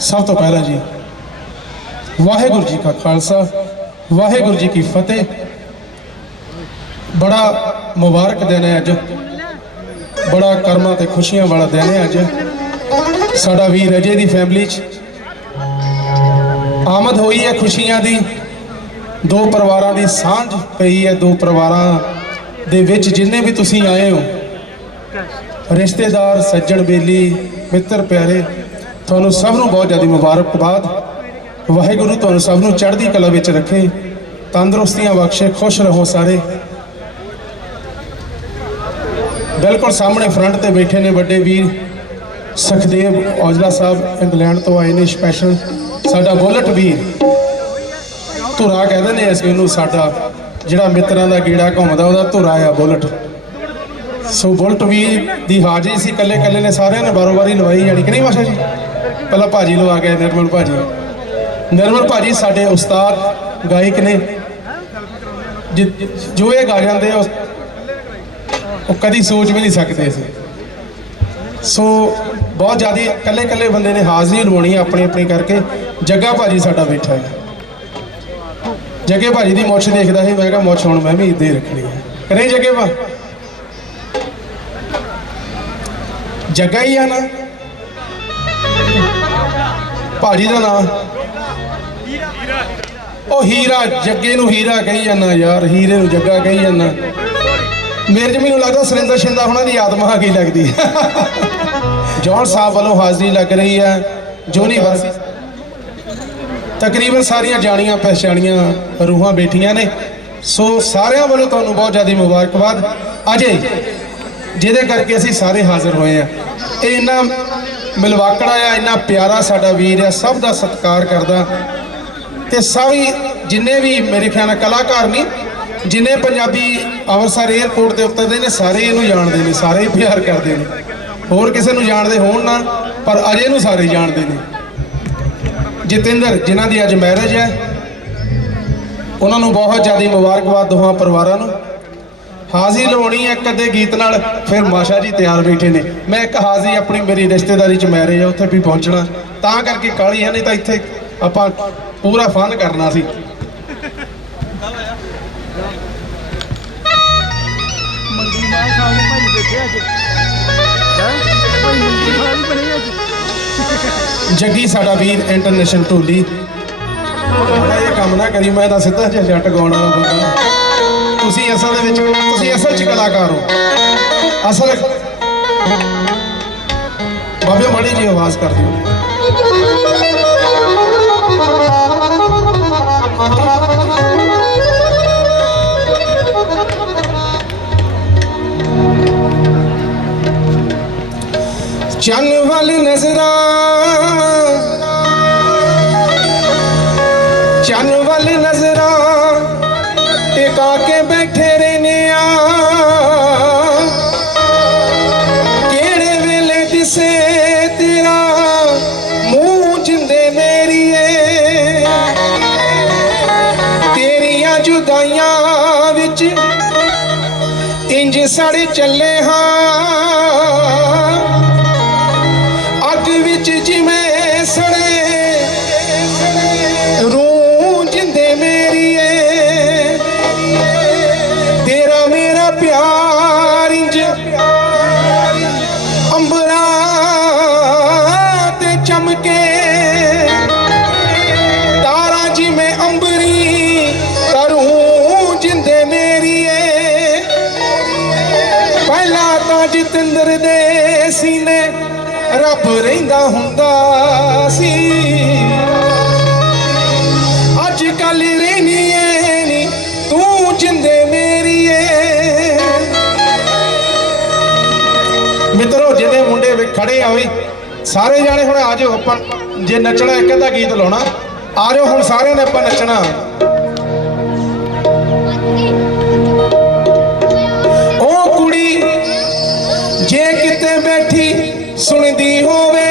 सब तो पहला जी वाहेगुरु जी का खालसा वाहेगुरु जी की फतेह। बड़ा मुबारक दिन है अज, बड़ा कर्मां ते खुशियां वाला दिन है अज। साडा वीर अजय दी फैमिली आमद हुई है खुशियां दी, दो परिवारां दी सांझ पई है। दो परिवारां दे विच जिन्ने भी तुसीं आए हो, रिश्तेदार सज्जण बेली मित्र प्यारे, ਤੁਹਾਨੂੰ ਸਭ ਨੂੰ ਬਹੁਤ ਜ਼ਿਆਦਾ ਮੁਬਾਰਕਬਾਦ। ਵਾਹਿਗੁਰੂ ਤੁਹਾਨੂੰ ਸਭ ਨੂੰ ਚੜ੍ਹਦੀ ਕਲਾ ਵਿੱਚ ਰੱਖੇ, ਤੰਦਰੁਸਤੀਆਂ ਬਖਸ਼ੇ, ਖੁਸ਼ ਰਹੋ ਸਾਰੇ। ਬਿਲਕੁਲ ਸਾਹਮਣੇ ਫਰੰਟ ਤੇ ਬੈਠੇ ਨੇ ਵੱਡੇ ਵੀਰ ਸੁਖਦੇਵ ਔਜਲਾ ਸਾਹਿਬ, ਇੰਗਲੈਂਡ ਤੋਂ ਆਏ ਨੇ ਸਪੈਸ਼ਲ। ਸਾਡਾ ਬੁਲਟ ਵੀਰ ਧੁਰਾ ਕਹਿੰਦੇ ਨੇ ਅਸੀਂ ਉਹਨੂੰ, ਸਾਡਾ ਜਿਹੜਾ ਮਿੱਤਰਾਂ ਦਾ ਗੇੜਾ ਘੁੰਮਦਾ ਉਹਦਾ ਧੁਰਾ ਆ ਬੁਲਟ। ਸੋ ਬੁਲਟ ਵੀਰ ਦੀ ਹਾਜ਼ਰੀ ਸੀ, ਕੱਲੇ ਕੱਲੇ ਨੇ ਸਾਰਿਆਂ ਨੇ ਬਾਰੋ-ਬਾਰੀ ਲਵਾਈ ਜਾਣੀ ਕਿ ਨਹੀਂ ਮਾਸ਼ਾ ਜੀ। ਪਹਿਲਾਂ ਭਾਜੀ ਲਵਾ ਕੇ ਨਿਰਮਲ ਭਾਜੀ, ਨਿਰਮਲ ਭਾਜੀ ਸਾਡੇ ਉਸਤਾਦ ਗਾਇਕ ਨੇ, ਜੋ ਇਹ ਗਾ ਜਾਂਦੇ ਉਹ ਕਦੀ ਸੋਚ ਵੀ ਨਹੀਂ ਸਕਦੇ ਸੀ। ਸੋ ਬਹੁਤ ਜ਼ਿਆਦਾ ਕੱਲੇ ਕੱਲੇ ਬੰਦੇ ਨੇ ਹਾਜ਼ਰੀ ਲਵਾਉਣੀ ਆਪਣੀ ਆਪਣੀ ਕਰਕੇ। ਜੱਗਾ ਭਾਜੀ ਸਾਡਾ ਬੈਠਾ ਹੈ, ਜੱਗੇ ਭਾਜੀ ਦੀ ਮੁੱਛ ਦੇਖਦਾ ਸੀ, ਮੈਂ ਕਿਹਾ ਮੁੱਛ ਹੁਣ ਮੈਂ ਵੀ ਇੱਦਾਂ ਹੀ ਰੱਖਣੀ ਹੈ ਕਿ ਨਹੀਂ ਜੱਗੇ ਭਾ? ਜੱਗਾ ਹੀ ਆ ਨਾ ਭਾਜੀ ਦਾ ਨਾਂ? ਉਹ ਹੀਰਾ, ਜੱਗੇ ਨੂੰ ਹੀਰਾ ਕਹੀ ਜਾਂਦਾ ਯਾਰ, ਹੀਰੇ ਨੂੰ ਜੱਗਾ ਕਹੀ ਜਾਂਦਾ। ਮੇਰੇ 'ਚ ਮੈਨੂੰ ਲੱਗਦਾ ਸੁਰਿੰਦਰ ਸ਼ਿੰਦਾ ਉਹਨਾਂ ਦੀ ਆਤਮਾ ਕੀ ਲੱਗਦੀ। ਜੌਨ ਸਾਹਿਬ ਵੱਲੋਂ ਹਾਜ਼ਰੀ ਲੱਗ ਰਹੀ ਹੈ ਯੂਨੀਵਰਸਿਟੀ, ਤਕਰੀਬਨ ਸਾਰੀਆਂ ਜਾਣੀਆਂ ਪਹਿਚਾਣੀਆਂ ਰੂਹਾਂ ਬੈਠੀਆਂ ਨੇ। ਸੋ ਸਾਰਿਆਂ ਵੱਲੋਂ ਤੁਹਾਨੂੰ ਬਹੁਤ ਜ਼ਿਆਦਾ ਮੁਬਾਰਕਬਾਦ। ਅਜੇ ਜਿਹਦੇ ਕਰਕੇ ਅਸੀਂ ਸਾਰੇ ਹਾਜ਼ਰ ਹੋਏ ਆ, ਇਹ ਇੰਨਾ ਮਿਲਵਾਕੜਾ ਆ, ਇੰਨਾ ਪਿਆਰਾ ਸਾਡਾ ਵੀਰ ਆ, ਸਭ ਦਾ ਸਤਿਕਾਰ ਕਰਦਾ। ਤੇ ਸਾਰੀ ਜਿੰਨੇ ਵੀ ਮੇਰੇ ਖਿਆਲ ਨਾਲ ਕਲਾਕਾਰ ਨਹੀਂ, ਜਿੰਨੇ ਪੰਜਾਬੀ ਅੰਮ੍ਰਿਤਸਰ 에ਅਰਪੋਰਟ ਤੇ ਉਤਰਦੇ ਨੇ ਸਾਰੇ ਇਹਨੂੰ ਜਾਣਦੇ ਨੇ, ਸਾਰੇ ਹੀ ਪਿਆਰ ਕਰਦੇ ਨੇ। ਹੋਰ ਕਿਸੇ ਨੂੰ ਜਾਣਦੇ ਹੋਣ ਨਾ, ਪਰ ਅਜੇ ਨੂੰ ਸਾਰੇ ਜਾਣਦੇ ਨੇ। ਜਤਿੰਦਰ ਜਿਨ੍ਹਾਂ ਦੀ ਅੱਜ ਮੈਰਿਜ ਹੈ, ਉਹਨਾਂ ਨੂੰ ਬਹੁਤ ਜ਼ਿਆਦਾ ਮੁਬਾਰਕਬਾਦ ਦੋਹਾਂ ਪਰਿਵਾਰਾਂ ਨੂੰ। ਹਾਜ਼ਰੀ ਲਵਾਉਣੀ ਹੈ ਇੱਕ ਅੱਧੇ ਗੀਤ ਨਾਲ, ਫਿਰ ਮਾਸ਼ਾ ਜੀ ਤਿਆਰ ਬੈਠੇ ਨੇ। ਮੈਂ ਇੱਕ ਹਾਜ਼ਰੀ ਆਪਣੀ ਮੇਰੀ ਰਿਸ਼ਤੇਦਾਰੀ 'ਚ ਮੈਰਿਜ ਹੈ, ਉੱਥੇ ਵੀ ਪਹੁੰਚਣਾ, ਤਾਂ ਕਰਕੇ ਕਾਹਲੀ ਹੈ, ਨਹੀਂ ਤਾਂ ਇੱਥੇ ਆਪਾਂ ਪੂਰਾ ਫਨ ਕਰਨਾ ਸੀ। ਜੱਗੀ ਸਾਡਾ ਵੀਰ ਇੰਟਰਨੈਸ਼ਨਲ ਢੋਲੀ, ਇਹ ਕੰਮ ਨਾ ਕਰੀ, ਮੈਂ ਤਾਂ ਸਿੱਧਾ ਜਿਹਾ ਜੱਟ ਗਾਉਣ ਵਾਲਾ ਬੰਦਾ। ਤੁਸੀਂ ਅਸਲ ਦੇ ਵਿੱਚ, ਤੁਸੀਂ ਅਸਲ 'ਚ ਕਲਾਕਾਰ ਹੋ। ਅਸਲ ਬਾਬੇ ਮਾੜੀ ਜੀ ਆਵਾਜ਼ ਕਰ ਦਿਓ। ਚੰਨ ਵੱਲ ਨਜ਼ਰਾਂ, ਚੰਨ ਵੱਲ ਨਜ਼ਰਾਂ ਟਿਕਾ ਕੇ ਬੈਠੇ ਰਹਿੰਦੇ ਆ, ਕਿਹੜੇ ਵੇਲੇ ਦਿਸੇ ਤੇਰਾ ਮੂੰਹ ਜਿੰਦੇ ਮੇਰੀਏ, ਤੇਰੀਆਂ ਜੁਦਾਈਆਂ ਵਿੱਚ ਇੰਜ ਸੜ ਚੱਲੇ ਹਾਂ, ਅੱਗ ਵਿੱਚ ਜਿਵੇਂ ਸੜੇ ਰੂਹ ਜਿੰਦੇ ਮੇਰੀਏ, ਤੇਰਾ ਮੇਰਾ ਪਿਆਰ ਇੰਜ ਅੰਬਰਾਂ ਤੇ ਚਮਕੇ, ਤਾਰਾ ਜਿਵੇਂ ਅੰਬਰੀ ਤਰੂੰ ਜਿੰਦੇ ਮੇਰੀਏ, ਜਤਿੰਦਰ ਦੇ ਸੀਨੇ ਰੱਬ ਰਹਿੰਦਾ ਹੁੰਦਾ ਸੀ ਅੱਜ ਕੱਲ ਰਹਿਨੀ ਏ ਨੀ ਤੂੰ ਜਿੰਦੇ ਮੇਰੀ ਏ ਮਿੱਤਰੋ ਜਿਹਦੇ ਮੁੰਡੇ ਵੇ ਖੜੇ ਆ ਵੀ ਸਾਰੇ ਜਾਣੇ ਹੁਣ ਆ ਜਾਓ ਆਪਾਂ ਜੇ ਨੱਚਣਾ ਇੱਕ ਅੱਧਾ ਗੀਤ ਲਾਉਣਾ ਆ ਜਾਓ ਹੁਣ ਸਾਰਿਆਂ ਨੇ ਆਪਾਂ ਨੱਚਣਾ ਉਹ ਕੁੜੀ ਜੇ ਕਿਤੇ ਬੈਠੀ ਸੁਣਦੀ ਹੋਵੇ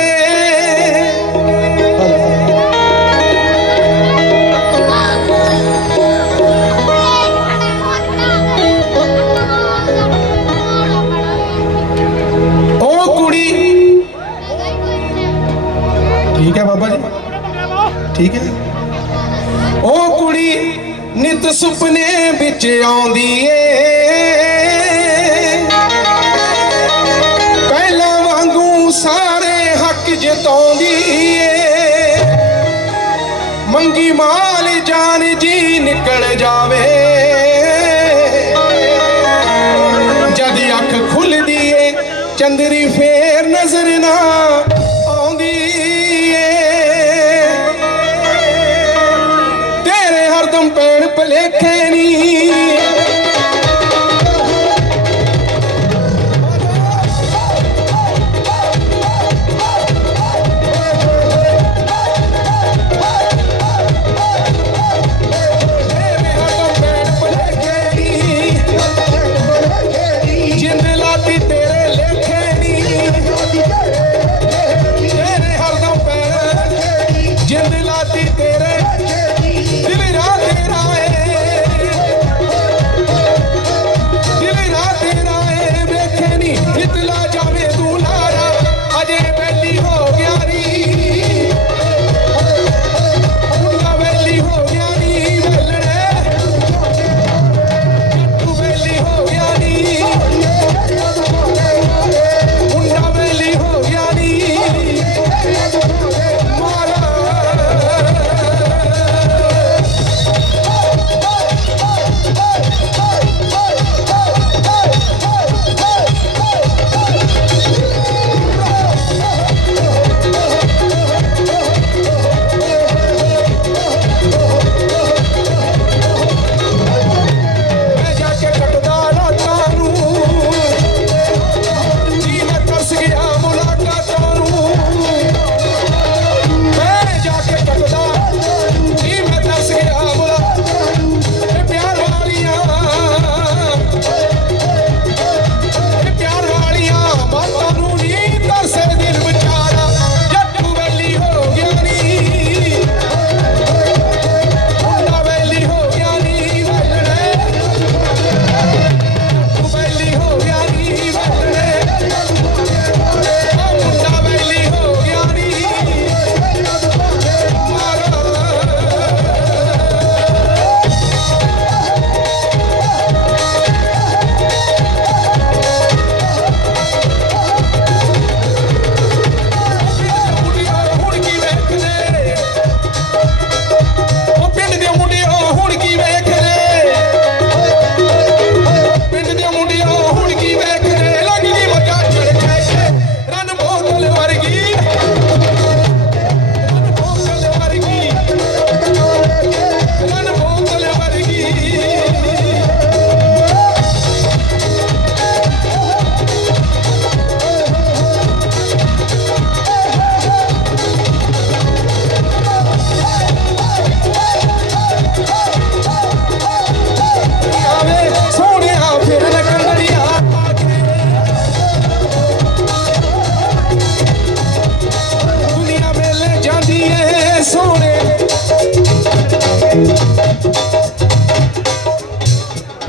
ਉਹ ਕੁੜੀ ਠੀਕ ਹੈ ਬਾਬਾ ਜੀ ਠੀਕ ਹੈ ਉਹ ਕੁੜੀ ਨਿਤ ਸੁਪਨੇ ਵਿੱਚ ਆਉਂਦੀ ਏ ਪਹਿਲਾਂ ਵਾਂਗੂ ਸਾਰੇ ਹੱਕ ਜਤਾਉਂਦੀ ਏ ਮੰਗੀ ਮਾਲ ਜਾਨ ਜੀ ਨਿਕਲ ਜਾਵੇ ਜਦ ਅੱਖ ਖੁੱਲਦੀ ਏ ਚੰਦਰੀ ਫੇਰ ਨਜ਼ਰ ਨਾ ਆਉਂਦੀ ਏ ਤੇਰੇ ਹਰਦਮ ਪੈਣ ਭਲੇਖੇ ਨੀ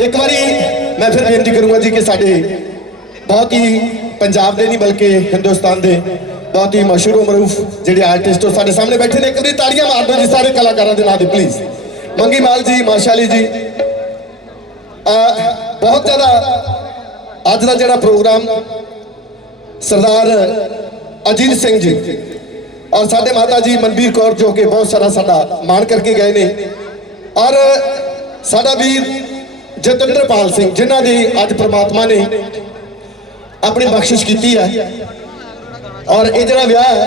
एक बारी मैं फिर बेनती करूंगा जी कि साडे बहुत ही पंजाब दे नहीं बल्कि हिंदुस्तान दे बहुत ही मशहूर मरूफ जेडे आर्टिस्ट हो साडे सामने बैठे ने, एक बारी ताड़ियां मार दो जी सारे कलाकारों के नाम प्लीज। मंगी माल जी, माशाली जी, बहुत ज़्यादा अज का जो प्रोग्राम सरदार अजीत सिंह जी और साडे माता जी मनबीर कौर जो कि बहुत सारा साडा मान करके गए ने, और साडा वीर जतिंद्रपाल सिंह जिन्हों की अज परमात्मा ने अपनी बख्शिश की है और ये जो विआह है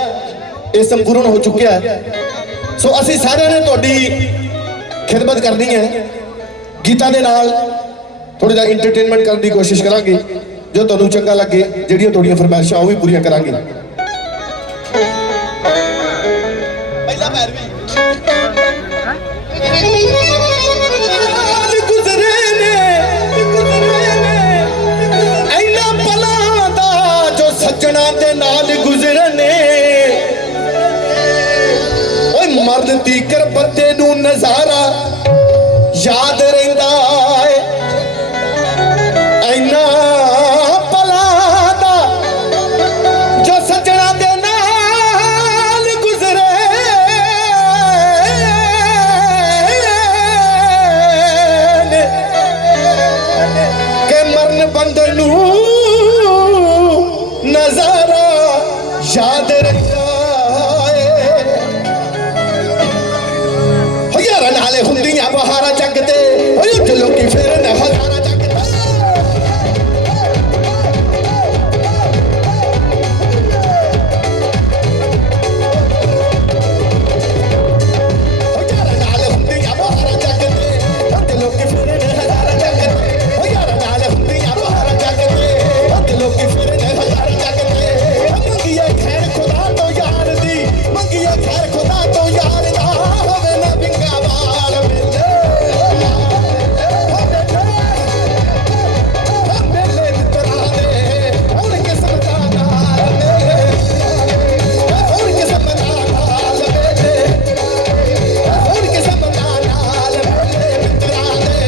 ये संपूर्ण हो चुका है। सो असी सारे ने तुहाडी खिदमत करनी है गीतां दे नाल थोड़ा जिहा इंटरटेनमेंट करने की कोशिश करांगे जो तुहानूं चंगा लगे जिहड़ियां तुहाडीआं फरमाइशां वो भी पूरियां करांगे। पहला पैरवी गुजरे ने इन्ना पलां दा जो सज्जणा दे नाल गुजरने ओए मर्द तीकर बंदे नूं नज़ारा याद रहिंदा है इन्ना पलां दा जो सज्जणा दे नाल गुजरे के मरन बंदे नूं नज़ारा याद रहिंदा है यार नाले हुंदियां बहारां जगते ओए उठ लोकी फिरन हज़ारां जगते ओ यार नाले हुंदियां बहारां जगते उठ लोकी फिरन हज़ारां जगते ओ यार नाले हुंदियां बहारां जगते उठ लोकी फिरन हज़ारां जगते मंगिए खैर खुदा तो यार दी मंगिए खैर खुदा तो यार दा होवे ना बिंगा वाल मिले मेले मित्रा दे हुण किस्मतां नाल मेले हुण किस्मतां नाल मेले हुण किस्मतां नाल मेले मित्रा दे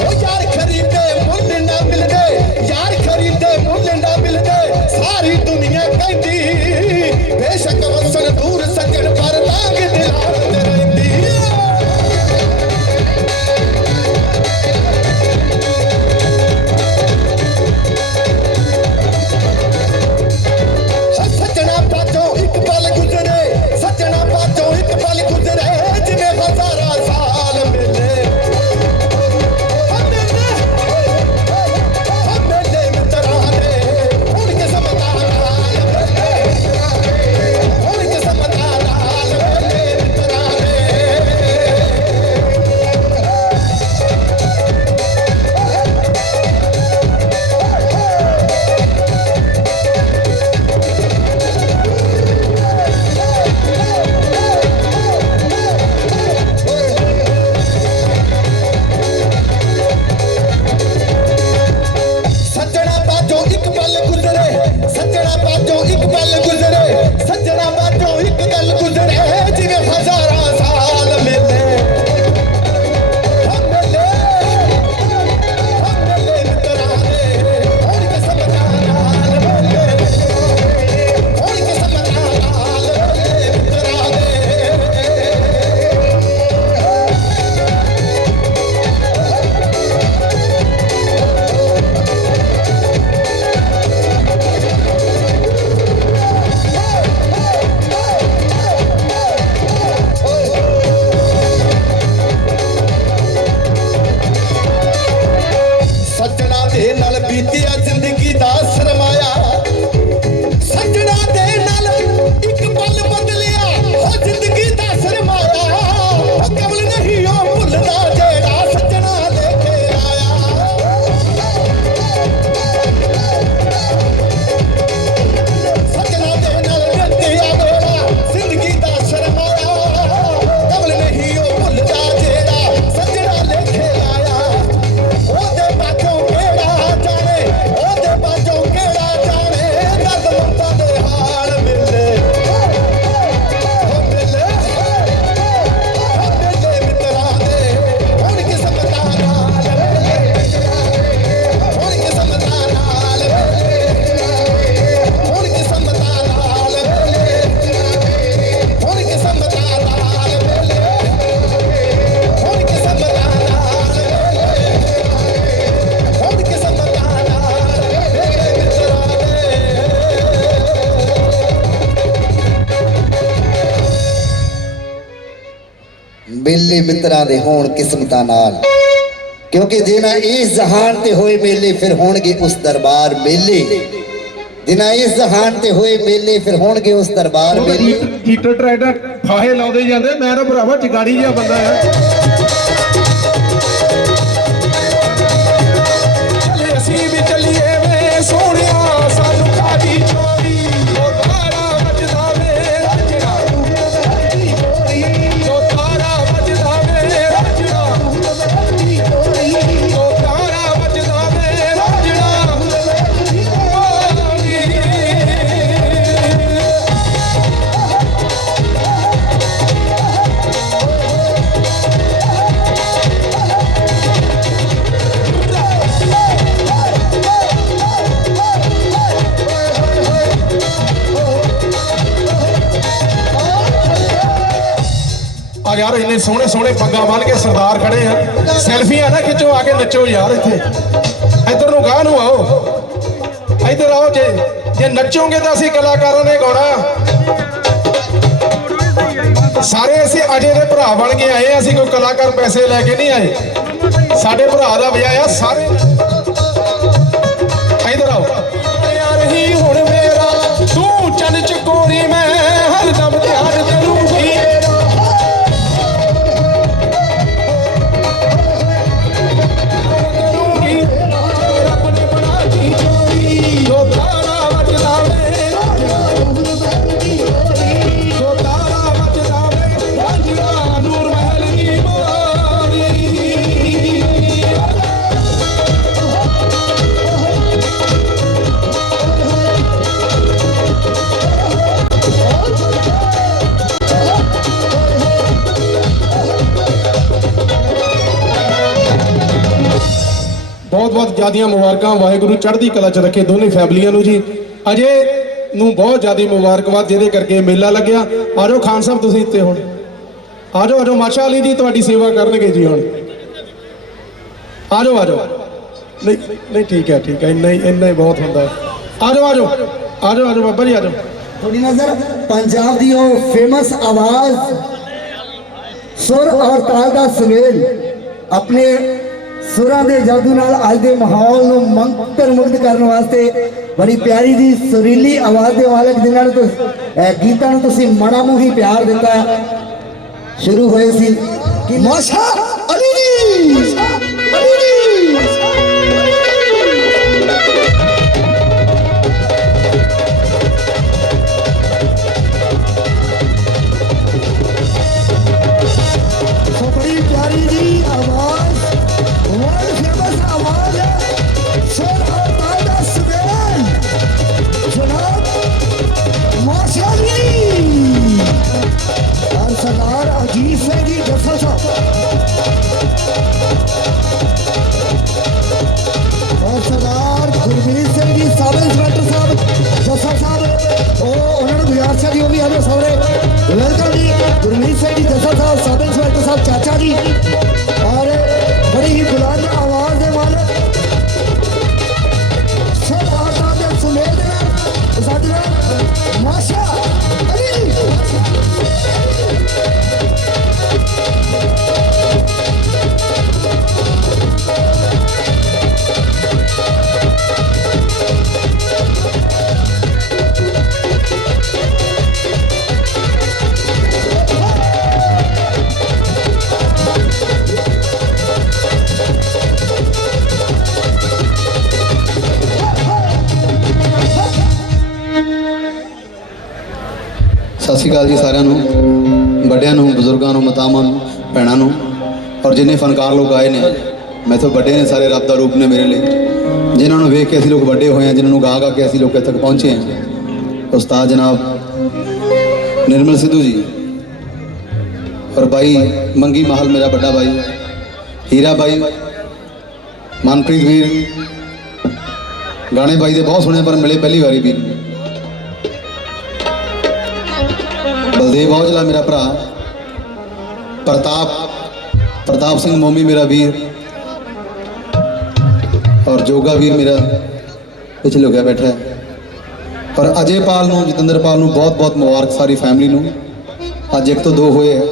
ओ यार खरीदे मुੱਲ ना मिलदे यार खरीदे मुੱਲ ना मिलदे सारी दुनिया कहती बेशक वसन दूर सजन पर लाग दिलार ते रहंदी सजना पाचों एक पल गुजरे सजना पाचों एक पल गुजरे जिवें हज़ारां साल मिले मेले मित्रा दे हुण किस्मतां नाल मेले हुण किस्मतां नाल मेले मित्रा दे सज्जणा बाजों एक पल गुजरे सज्जणा बाजों एक पल गुजरे सज्जणा बाजों एक पल गुजरे जिवें हज़ारां साल मिले मेले मित्रा दे हुण किस्मतां नाल मेले हुण किस्मतां नाल मेले मित्रा दे सज्जणा दे नाल बीतिया जिंदगी दा सरमाया सज्जणा दे नाल एक पल बदलिया हो जिंदगी दा सरमाया ओ कबल नहीं ओ भुलदा जेड़ा सज्जणा लेके आया सज्जणा दे नाल बीतिया मेरा जिंदगी दा सरमाया कबल नहीं ओ भुलदा जेड़ा सज्जणा लेके आया ओदे पाछों केड़ा जाने ਮੇਲੇ ਮਿੱਤਰਾਂ ਦੇ ਹੋਣ ਕਿਸਮਤਾਂ ਨਾਲ, ਕਿਉਂਕਿ ਜੇ ਨਾ ਇਸ ਜਹਾਨ ਤੇ ਹੋਏ ਮੇਲੇ ਫਿਰ ਹੋਣਗੇ ਉਸ ਦਰਬਾਰ ਮੇਲੇ, ਜਿਨ੍ਹਾਂ ਇਸ ਜਹਾਨ ਤੇ ਹੋਏ ਮੇਲੇ ਫਿਰ ਹੋਣਗੇ ਉਸ ਦਰਬਾਰ ਮੇਲੇ। ਹੀਟਰ ਟਰੈਕਟਰ ਫਾਹੇ ਲਾਉਂਦੇ ਜਾਂਦੇ, ਮੈਂ ਤਾਂ ਭਰਾਵਾ ਜਗਾੜੀ ਜਿਹਾ ਬੰਦਾ ਆ। ਚੱਲੇ ਅਸੀਂ ਵੀ ਚੱਲੀਏ ਵੇ ਸੋਹਣਿਆ, ਸਾਨੂੰ ਕਾਦੀ ਚੋਰੀ ਉਹ ਤਾਰਾ ਵੱਜਦਾ ਵੇ ਰੱਜਣਾ, ਉਹ ਤਾਰਾ ਵੱਜਦਾ ਵੇ ਰੱਜਣਾ, ਉਹ ਤਾਰਾ ਵੱਜਦਾ ਵੇ ਰੱਜਣਾ। ਆ यार इन्ने सोहने सोहने पग्गा बन के सरदार खड़े हैं, सैल्फियां ना खिंचो, आके नचो यार। इत्थे इधर नु गाह नु आओ, इधर आओ। जे नचोगे तो असीं कलाकारां ने गाउणा। सारे असीं अजय दे भरा बन के आए, असीं कोई कलाकार पैसे लैके नहीं आए, साडे भरा दा वजाया सारे। इधर आओ यार ही हुण मेरा तू चन चकोरी, मैं हरदम ध्यान करूंगी। बहुत बहुत ज़्यादा मुबारकां, वाहिगुरू चढ़ती कला च रखे दोनों फैमिलियां नूं जी। अजय नूं बहुत ज़्यादा मुबारकबाद जिहदे करके मेला लग्या। आ जाओ खान साहब तुसीं इत्ते हुण आ जाओ, आ जाओ माशा अली जी तुहाडी सेवा करनगे जी हुण। आ जाओ, आ जाओ। नहीं नहीं ठीक है इन्ना ही बहुत हुंदा है। आ जाओ, आ जाओ, आ जाओ, आ जाओ बाबा जी आ जाओ। थोड़ी नजर पंजाब दी ओ फेमस आवाज सुर और ताल दा सुमेल अपने सुरां दे जादू नाल अज दे माहौल नूं मंत्र मुग्ध करन वास्ते बड़ी प्यारी जी सुरीली आवाज दे मालक जिन्हां नूं गीतां नूं तुसीं मना मूही प्यार दिता शुरू होए सी कि माशा अली जी, अली जी। बड़ी प्यारी जी आवाज, वर्ल्ड फेमस आवाज है सुर और ताल दा सुमेल जनाब माशा अली और सरदार अजीत सिंह जी जफर साहब और सरदार गुरमीत सिंह जी सब इंस्पेक्टर साहब जफर साहब उन्होंने गुजारिश है जी वो भी हमें सारे वेलकम जी। गुरमीत सिंह जी जफर साहब सब इंस्पेक्टर साहब चाचा जी और बड़ी ही बुलंद आवाज के मालक सब आटा के सुमेल देना माशा अली। सत श्री अकाल जी सारिਆਂ ਨੂੰ, ਵੱਡਿਆਂ ਨੂੰ, ਬਜ਼ੁਰਗਾਂ ਨੂੰ, ਮਾਤਾਵਾਂ ਨੂੰ, ਭੈਣਾਂ ਨੂੰ ਔਰ ਜਿੰਨੇ ਫਨਕਾਰ ਲੋਕ ਆਏ ਨੇ ਮੈਥੋਂ ਵੱਡੇ ਨੇ ਸਾਰੇ ਰੱਬ ਦਾ ਰੂਪ ਨੇ ਮੇਰੇ ਲਈ, ਜਿਨ੍ਹਾਂ ਨੂੰ ਵੇਖ ਕੇ ਅਸੀਂ ਲੋਕ ਵੱਡੇ ਹੋਏ ਹਾਂ, ਜਿਨ੍ਹਾਂ ਨੂੰ ਗਾ ਗਾ ਕੇ ਅਸੀਂ ਲੋਕ ਇੱਥੇ ਤੱਕ ਪਹੁੰਚੇ ਹਾਂ। ਉਸਤਾਦ ਜਨਾਬ निर्मल सिद्धू जी और भाई मंगी महल मेरा बड़ा भाई, हीरा भाई, मनप्रीत वीर, गाने भाई दे बहुत सुने पर मिले पहली बारी वीर। बलदेव औजला मेरा भरा, प्रताप सिंह मोमी मेरा वीर और जोगा वीर मेरा पिछले हो गया बैठा है। और अजय पाल नूं, जतिंदर पाल नूं बहुत बहुत मुबारक सारी फैमिली नूं। अज एक तो दो होए है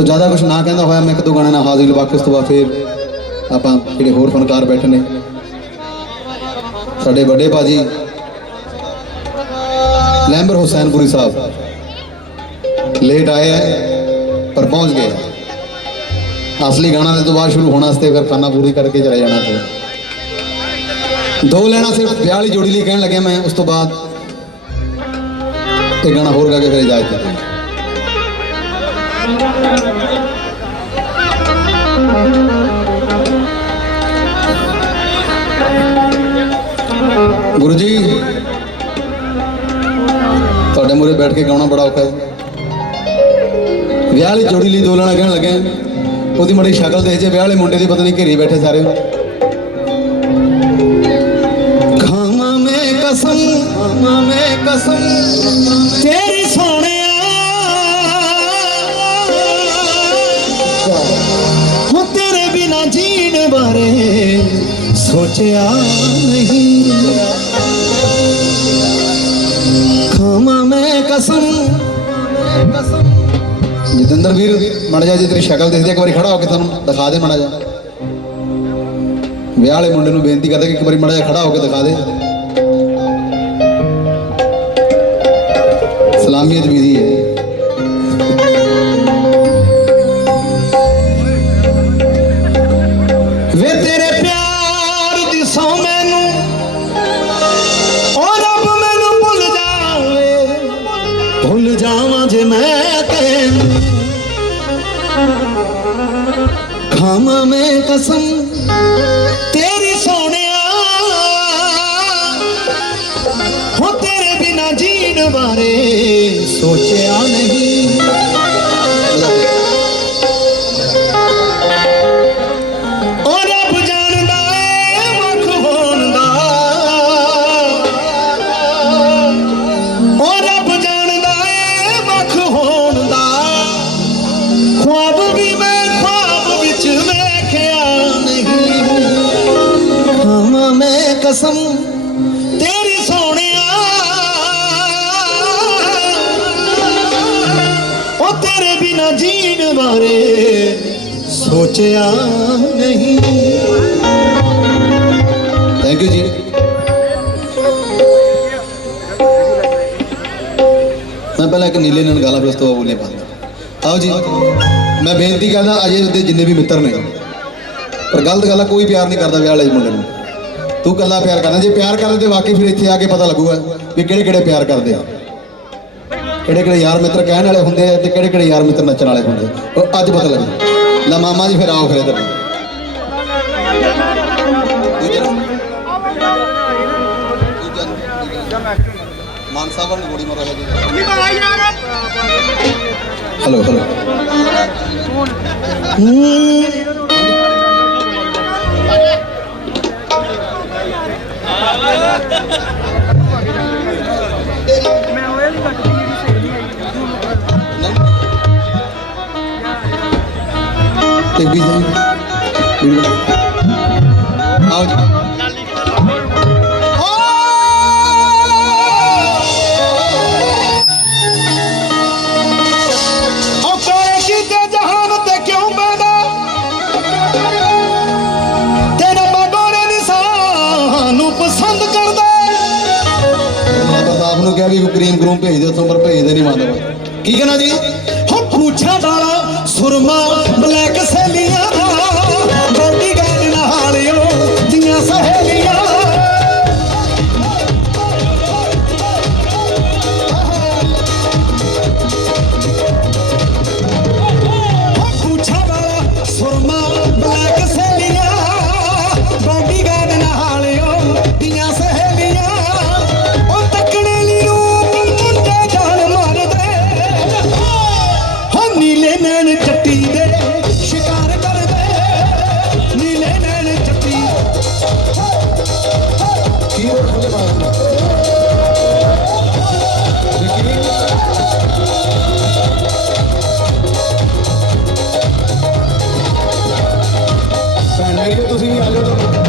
ਸੋ ਜ਼ਿਆਦਾ ਕੁਝ ਨਾ ਕਹਿੰਦਾ ਹੋਇਆ ਮੈਂ ਇੱਕ ਦੋ ਗਾਣੇ ਨਾਲ ਹਾਜ਼ਰੀ ਲਵਾ ਕੇ ਉਸ ਤੋਂ ਬਾਅਦ ਫਿਰ ਆਪਾਂ ਜਿਹੜੇ ਹੋਰ ਫਨਕਾਰ ਬੈਠੇ ਨੇ ਸਾਡੇ ਵੱਡੇ ਭਾਜੀ ਲੈਂਬਰ ਹੁਸੈਨਪੁਰੀ ਸਾਹਿਬ ਲੇਟ ਆਏ ਹੈ ਪਰ ਪਹੁੰਚ ਗਏ असली गाना तो बाद शुरू होना फिर खाना पूरी करके चले जाना थे दो लेना सिर्फ ब्याह वाली जोड़ी लिए कहने लगे मैं उस तो बाद एक गाना होर गा के फिर इजाजत दी गुरु जी तुहाडे मूहरे बैठ के गाना बड़ा औखा है ब्याह वाली जोड़ी लिए दो लेना कहने लगे ਉਹਦੀ ਮੜੀ ਸ਼ਕਲ ਦੇਖ ਜੇ ਵਿਆਹ ਵਾਲੇ ਮੁੰਡੇ ਦੀ ਪਤਾ ਨਹੀਂ ਘੇਰੀ ਬੈਠੇ ਸਾਰੇ ਖਾਵਾਂ ਮੈਂ ਕਸਮ ਤੇਰੀ ਸੋਹਣਿਆ ਹੋ ਤੇਰੇ ਬਿਨਾ ਜੀਣ ਬਾਰੇ ਸੋਚਿਆ ਨਹੀਂ ਖਾਵਾਂ ਮੈਂ ਕਸਮ ਜਤਿੰਦਰ ਵੀਰ ਮੜ ਜਾ ਜੇ ਤੇਰੀ ਸ਼ਕਲ ਦੇਖਦੇ ਇੱਕ ਵਾਰੀ ਖੜਾ ਹੋ ਕੇ ਤੁਹਾਨੂੰ ਦਿਖਾ ਦੇ ਮੜਾ ਜਾ ਵਿਆਹ ਵਾਲੇ ਮੁੰਡੇ ਨੂੰ ਬੇਨਤੀ ਕਰਦਾ ਕਿ ਇੱਕ ਵਾਰੀ ਮੜਾ ਜਾ ਖੜਾ ਹੋ ਕੇ ਦਿਖਾ ਦੇ ਸਲਾਮੀਅਤ ਵਿਧੀ ਹੈ ਵੇ ਤੇਰੇ ਪਿਆਰ ਦੀ ਸੌ ਮੈਨੂੰ ਓ ਰੱਬ ਮੈਨੂੰ ਭੁੱਲ ਜਾਵਾਂ ਜੇ ਮੈਂ ਤੈਨੂੰ ਖਾਵਾਂ ਮੈਂ ਕਸਮ ਤੇਰੀ ਸੋਹਣਿਆ ਹੋ ਤੇਰੇ ਬਿਨਾ ਜੀਣ ਬਾਰੇ ਸੋਚਿਆ ਨਹੀਂ ਓ ਰੱਬ ਜਾਣਦਾ ਏ ਵੱਖ ਹੋਣ ਦਾ ਓ ਰੱਬ ਜਾਣਦਾ ਏ ਵੱਖ ਹੋਣ ਦਾ ख्वाब भी मैं ख्वाब विच वेख्या नहीं खावां मैं कसम तेरी सोहणिया ओ तेरे बिना जीण बारे सोचिया नहीं थैंक यू जी मैं पहले एक नीले ने गाला फिर उस तो बोलने पाता आओ जी मैं बेनती करदा अजय दे जिन्ने भी मित्र ने पर गलत गल कोई प्यार नहीं करता विआह वाले मुंडे नूं तू कल्ला प्यार करना जे प्यार करदे ते वाकई फिर इत्थे आके पता लगूगा भी किहड़े किहड़े प्यार करदे आ किहड़े किहड़े यार मित्र कहण वाले हुंदे आ ते किहड़े किहड़े यार मित्र नच्चण वाले हुंदे ओ अज पता लगे ला मामा जी फिर आओ फिर इधर मान साहब ने गोली मारा हेलो हेलो आओ जी क्या भी क्रीम क्रूम भेज दे उतों पर भेजते नहीं मानते की कहना जी हो पूछा वाला सुरमा ब्लैक सहेलियां बॉडी गार्ड नालियों दियां सहेलियां हो पूछा वाला सुरमा ब्लैक सहेलियां बॉडी गार्ड नालियों दियां सहेलियां नीले नैन चट्टी दे शिकार कर दे नीले नैन चट्टी तुसीं भी आ जाओ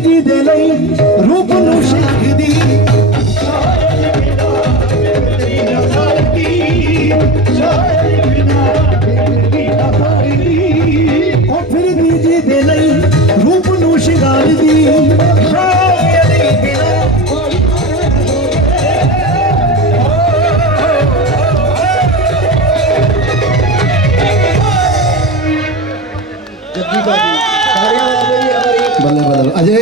ਜੀ ਦੇ ਲਈ ਰੂਪ ਨੂੰ ਸ਼ਾਹਦੀ ਉਹ ਫਿਰਦੀ ਜੀ ਦੇ ਲਈ ਰੂਪ ਨੂੰ ਸ਼ਿੰਗਾਰਦੀ ਸ਼ਾਇਰੀ ਬਿਨਾ ਬੱਲੇ ਬੱਲੇ ਅਜੇ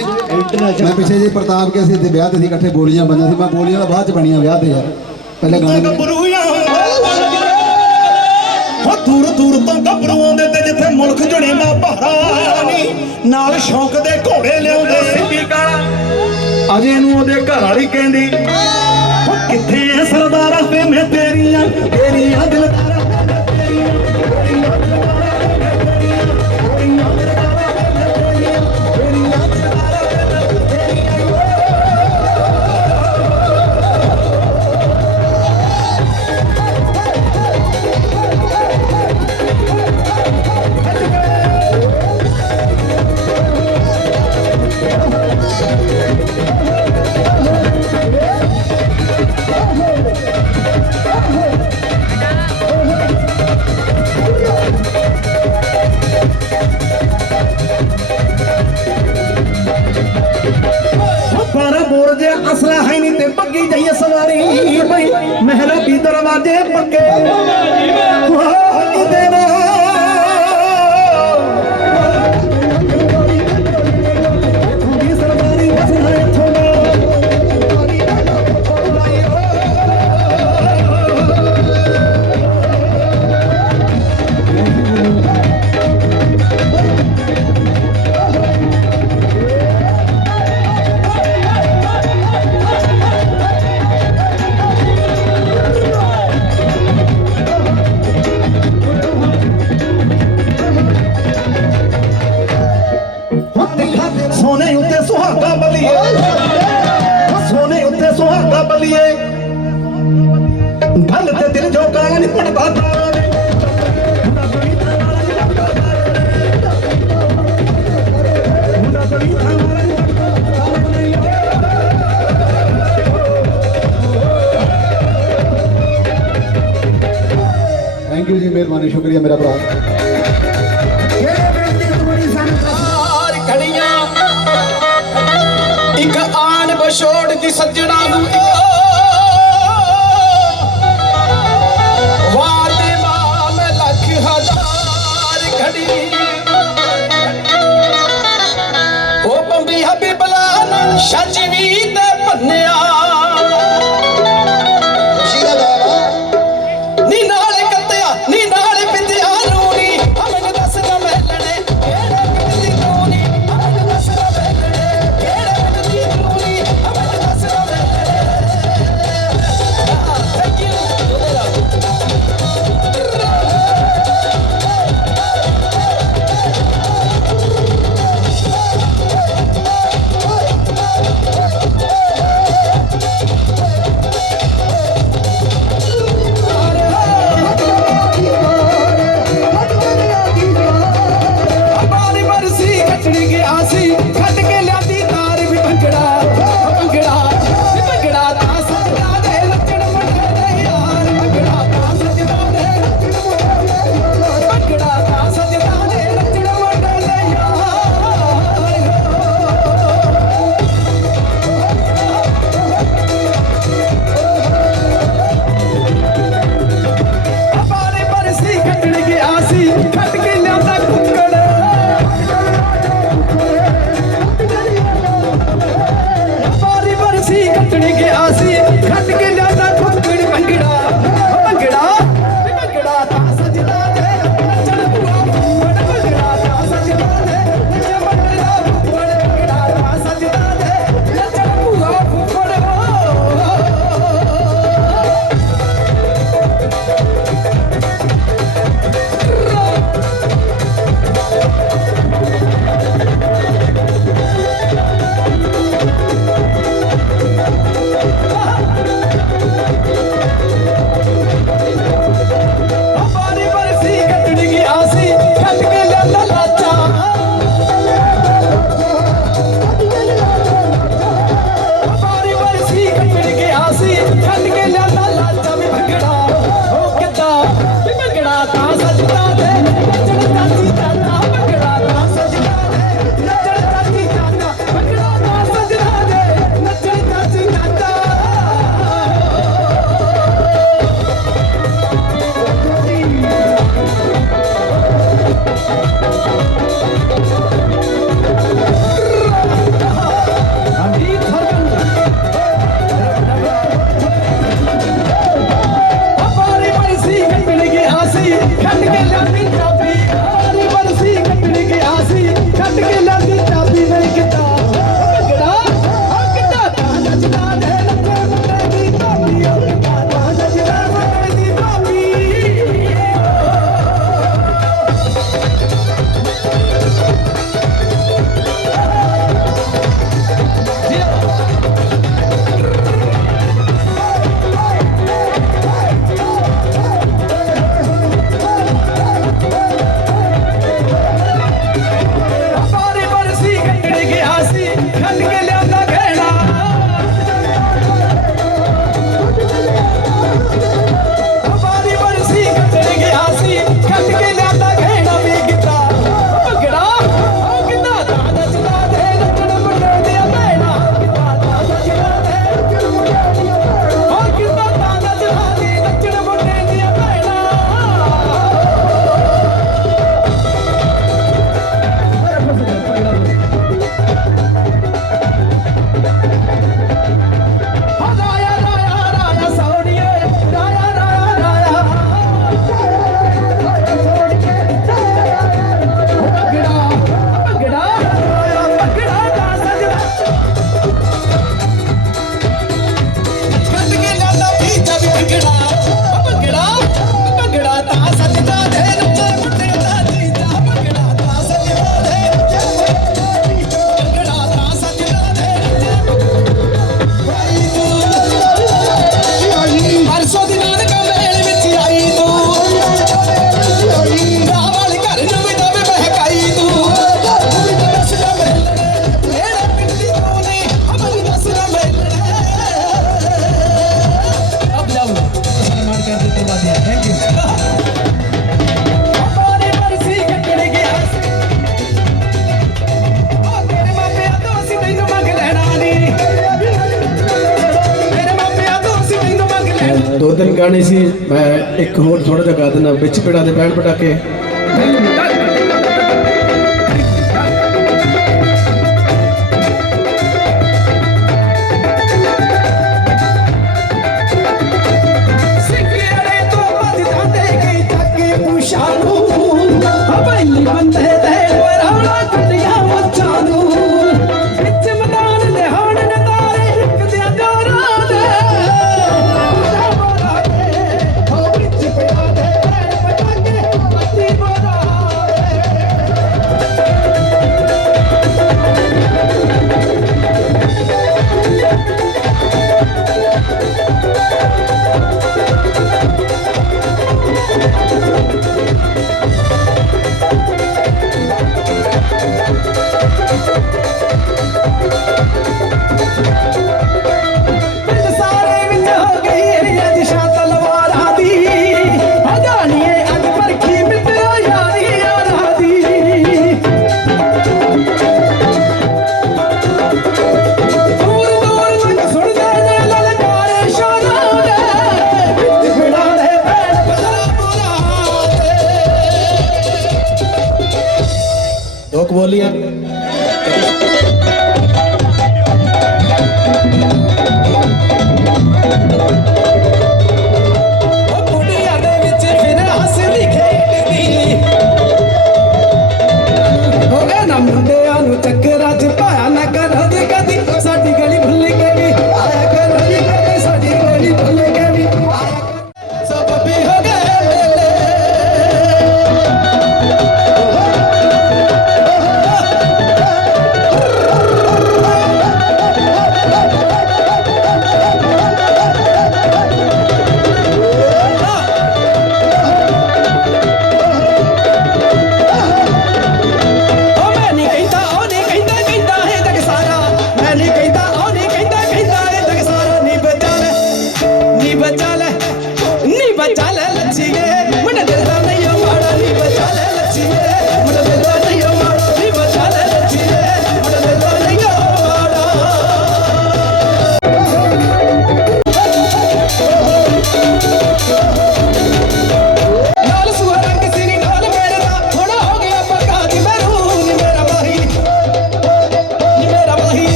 ਮੈਂ ਪਿੱਛੇ ਜੇ ਪ੍ਰਤਾਪ ਕੇ ਅਸੀਂ ਤੇ ਵਿਆਹ ਤੇ ਸੀ ਇਕੱਠੇ ਬੋਲੀਆਂ ਬੰਦੇ ਸੀ ਮੈਂ ਬੋਲੀਆਂ ਤਾਂ ਬਾਅਦ ਚ ਬਣੀਆਂ ਵਿਆਹ ਤੇ ਯਾਰ ਪਹਿਲੇ ਗਾਣੇ ਦੂਰ ਦੂਰ ਤੋਂ ਗੱਭਰੂ ਆਉਂਦੇ ਤੇ ਜਿੱਥੇ ਮੁਲਕ ਜੁੜੇ ਨਾ ਭਾਰਾ ਨੀ ਨਾਲ ਸ਼ੌਂਕ ਦੇ ਘੋੜੇ ਲਿਆਉਂਦੇ ਸਿੱਧੀ ਕਾਲਾ ਅਜੇ ਨੂੰ ਉਹਦੇ ਘਰ ਵਾਲੀ ਕਹਿੰਦੀ ਉਹ ਕਿੱਥੇ ਐ ਸਰਦਾਰਾ ਵੇ ਮੈਂ ਤੇਰੀਆਂ ਦਿਲਦਾਰਾ असला है नहीं ते पक्की जाइए सवारी भाई महरा भी दरवाजे पक्के देना सोने उत्ते सुहागा बलिए सोने उत्ते सुहागा बलिए गल ते दिल जो गाना नहीं पड़ता थैंक यू जी मेहरबानी शुक्रिया मेरा भरा एक आन बछोड़ दी सज्जणा नूं वार दे मां मैं लख हजार घड़ी ओ बंबी हबी बला शजवी ते भन्निया नी नाले कत्तिया नी नाले पिंदिया रूनी हमें दस ना मिलने केड़े पिंड दी रूनी हमें दस ना मिलने ਗਿਆ ਸੀ ਖੱਟ ਕੇ ਲਿਆਂਦਾ ਠੋਕੜ ਭੰਗੜਾ ਭੰਗੜਾ ਭੰਗੜਾ ਤਾਂ ਸਜਦਾ ਦੇ ਨੱਚਣ ਭੂਆ ਫੁੱਫੜ ਭੰਗੜਾ ਤਾਂ ਸਜਦਾ ਦੇ ਨੱਚੇ ਭੰਗੜਾ ਫੁੱਫੜ ਭੰਗੜਾ ਤਾਂ ਸਜਦਾ ਦੇ ਨੱਚਣ ਭੂਆ ਫੁੱਫੜ ਬਾਰੀ ਬਰਸੀ ਕੱਟੜ ਗਿਆ ਸੀ ਖੱਟ ਕੇ ਲਿਆਂਦਾ ਲਾਚਾ ਬਾਰੀ ਬਰਸੀ ਕੱਟੜ ਗਿਆ ਸੀ ਖੱਟ ਕੇ ਲਿਆਂਦਾ ਲਾਚਾ ਵੀ ਭੰਗੜਾ ਉਹ ਕਿੱਦਾਂ ਵੀ ਭੰਗੜਾ ਤਾਂ ਸਜਦਾ ਦੇ ਨੱਚਣ ਚਾਚੀ ਚਾਚਾ ਭੰਗੜਾ ਤਾਂ ਸਜਦਾ ਦੇ ਨੱਚਣ ਚਾਚੀ ਚਾਚਾ ਭੰਗੜਾ ਤਾਂ ਸਜਦਾ ਦੇ ਨੱਚਣ ਚਾਚੀ ਚਾਚਾ ਬਾਰੀ ਬਰਸੀ ਕੱਟੜ ਗਿਆ ਸੀ ਖੱਟ ਕੇ ਲਿਆਂਦੀ ਚਾਬੀ ਬਾਰੀ ਬਰਸੀ ਕੱਟੜ ਗਿਆ ਸੀ ਖੱਟ ਕੇ ਲਿਆਂਦੀ ਚਾਬੀ ਨਹੀਂ ਕਿਤਾ ਭੰਗੜਾ ਆ ਕਿਤਾ ਤਾਂ ਨੱਚਦਾ ਦੇ ਨੱਚੇ ਮੁੰਡੇ ਦੀ ਭਾਬੀ ਉਹ ਕਿਤਾ ਤਾਂ ਨੱਚਦਾ ਮੁੰਡੇ ਦੀ ਭਾਬੀ ਬਾਰੀ ਬਰਸੀ ਕੱਟੜ ਗਿਆ ਸੀ ਖੱਟ ਕੇ ਲਿਆਂਦਾ ਗਹਿਣਾ ਬਾਰੀ ਬਰਸੀ ਕੱਟੜ ਗਿਆ ਸੀ ਖੱਟ ਕੇ ਲਿਆਂਦਾ ਗਹਿਣਾ ਵੀ ਕੀਤਾ ਭੰਗੜਾ ਉਹ ਕਿੱਦਾਂ ਤਾਂ ਨੱਚਦਾ ਦੇ ਨੱਚਣ ਮੁੰਡੇ ਦੀਆਂ ਭੈਣਾਂ ਕਿੱਦਾਂ ਤਾਂ ਨੱਚਦਾ ਦੇ ਉਹ ਕਿੱਦਾਂ ਤਾਂ ਨੱਚਦਾ ਦੇ ਨੱਚਣ ਮੁੰਡੇ ਦੀਆਂ ਭੈਣਾਂ ਰਾਇਆ ਰਾਇਆ ਰਾਇਆ ਸੋੜੀਏ ਰਾਇਆ ਰਾਇਆ ਰਾਇਆ ਭੰਗੜਾ ਭੰਗੜਾ ਭੰਗੜਾ ਤਾਂ ਸਜਦਾ ਕੱਟ ਕੇ ਲਿਆਂਦਾ ਪੀਤਾ ਵੀ ਭੰਗੜਾ ਭੰਗੜਾ ਭੰਗੜਾ ਤਾਂ ਸਜਦਾ ਦੇ ਨੱਚੇ ਮੁੰਡੇ ਦਾ ਜੀਜਾ ਭੰਗੜਾ ਤਾਂ ਸਜਦਾ ਦੇ ਭੰਗੜਾ ਤਾਂ ਸਜਦਾ ਦੇ ਪਰਸੋਂ ਦੀ ਨਾਨਕਾ ਮੇਲ ਵਿੱਚ ਆਈ ਤੂੰ ਰਾਹ ਵਾਲੀ ਘਰ ਨੂੰ ਵੀ ਦਵੇ ਮਹਿਕਾਈ ਤੂੰ ਦੱਸ ਨਾ ਮਿਲਣੇ ਮੇਰਾ ਪਿੰਡੀ ਤੂੰ ਨੇ ਅਮਲੀ ਦੱਸ ਨਾ ਮਿਲਣੇ ਅਬ ਜਾਓ ਸਨਮਾਨ ਕਰ ਦਿੱਤੇ ਬਾਦੀ ਥੈਂਕ ਯੂ ਬਾਰੀ ਬਰਸੀ ਕੱਟੜ ਗਿਆ ਸੀ ਉਹ ਤੇਰੇ ਮਾਪਿਆਂ ਤੋਂ ਅਸੀਂ ਤੈਨੂੰ ਮੰਗ ਲੈਣਾ ਨਹੀਂ ਮੇਰੇ ਮਾਪਿਆਂ ਤੋਂ ਅਸੀਂ ਤੈਨੂੰ ਮੰਗ ਲੈਣਾ ਦੋ ਦਿਨ ਗਾਣੇ ਸੀ ਮੈਂ ਇੱਕ ਹੋਰ ਥੋੜਾ ਜਿਹਾ ਗਾ ਦਿੰਦਾ ਵਿੱਚ ਪਿੜਾ ਦੇ ਬੈਂਡ ਪਟਾਕੇ ਸਿੱਕਿਆੜੇ ਤੋਂ ਭੱਜ ਜਾਂਦੇ ਕਈ ਚੱਕੇ ਪੁਸ਼ਾਂ ਨੂੰ ਹਵਾਈ ਬੰਦੇ ਤੇ ਵਰਾਣਾ ਕੱਟੀਆਂ ਮੱਛਾਂ ਨੂੰ ਵਿੱਚ ਮੈਦਾਨ ਦੇ ਹਾਣ ਨਜ਼ਾਰੇ ਹਿੱਕਦਿਆਂ ਜੋਰਾਂ ਦੇ ਹੋ ਵਿੱਚ ਪਿਆ ਦੇ ਬੈਣ ਪਟਾਕੇ ਅੱਤੀ ਬੋਰਾ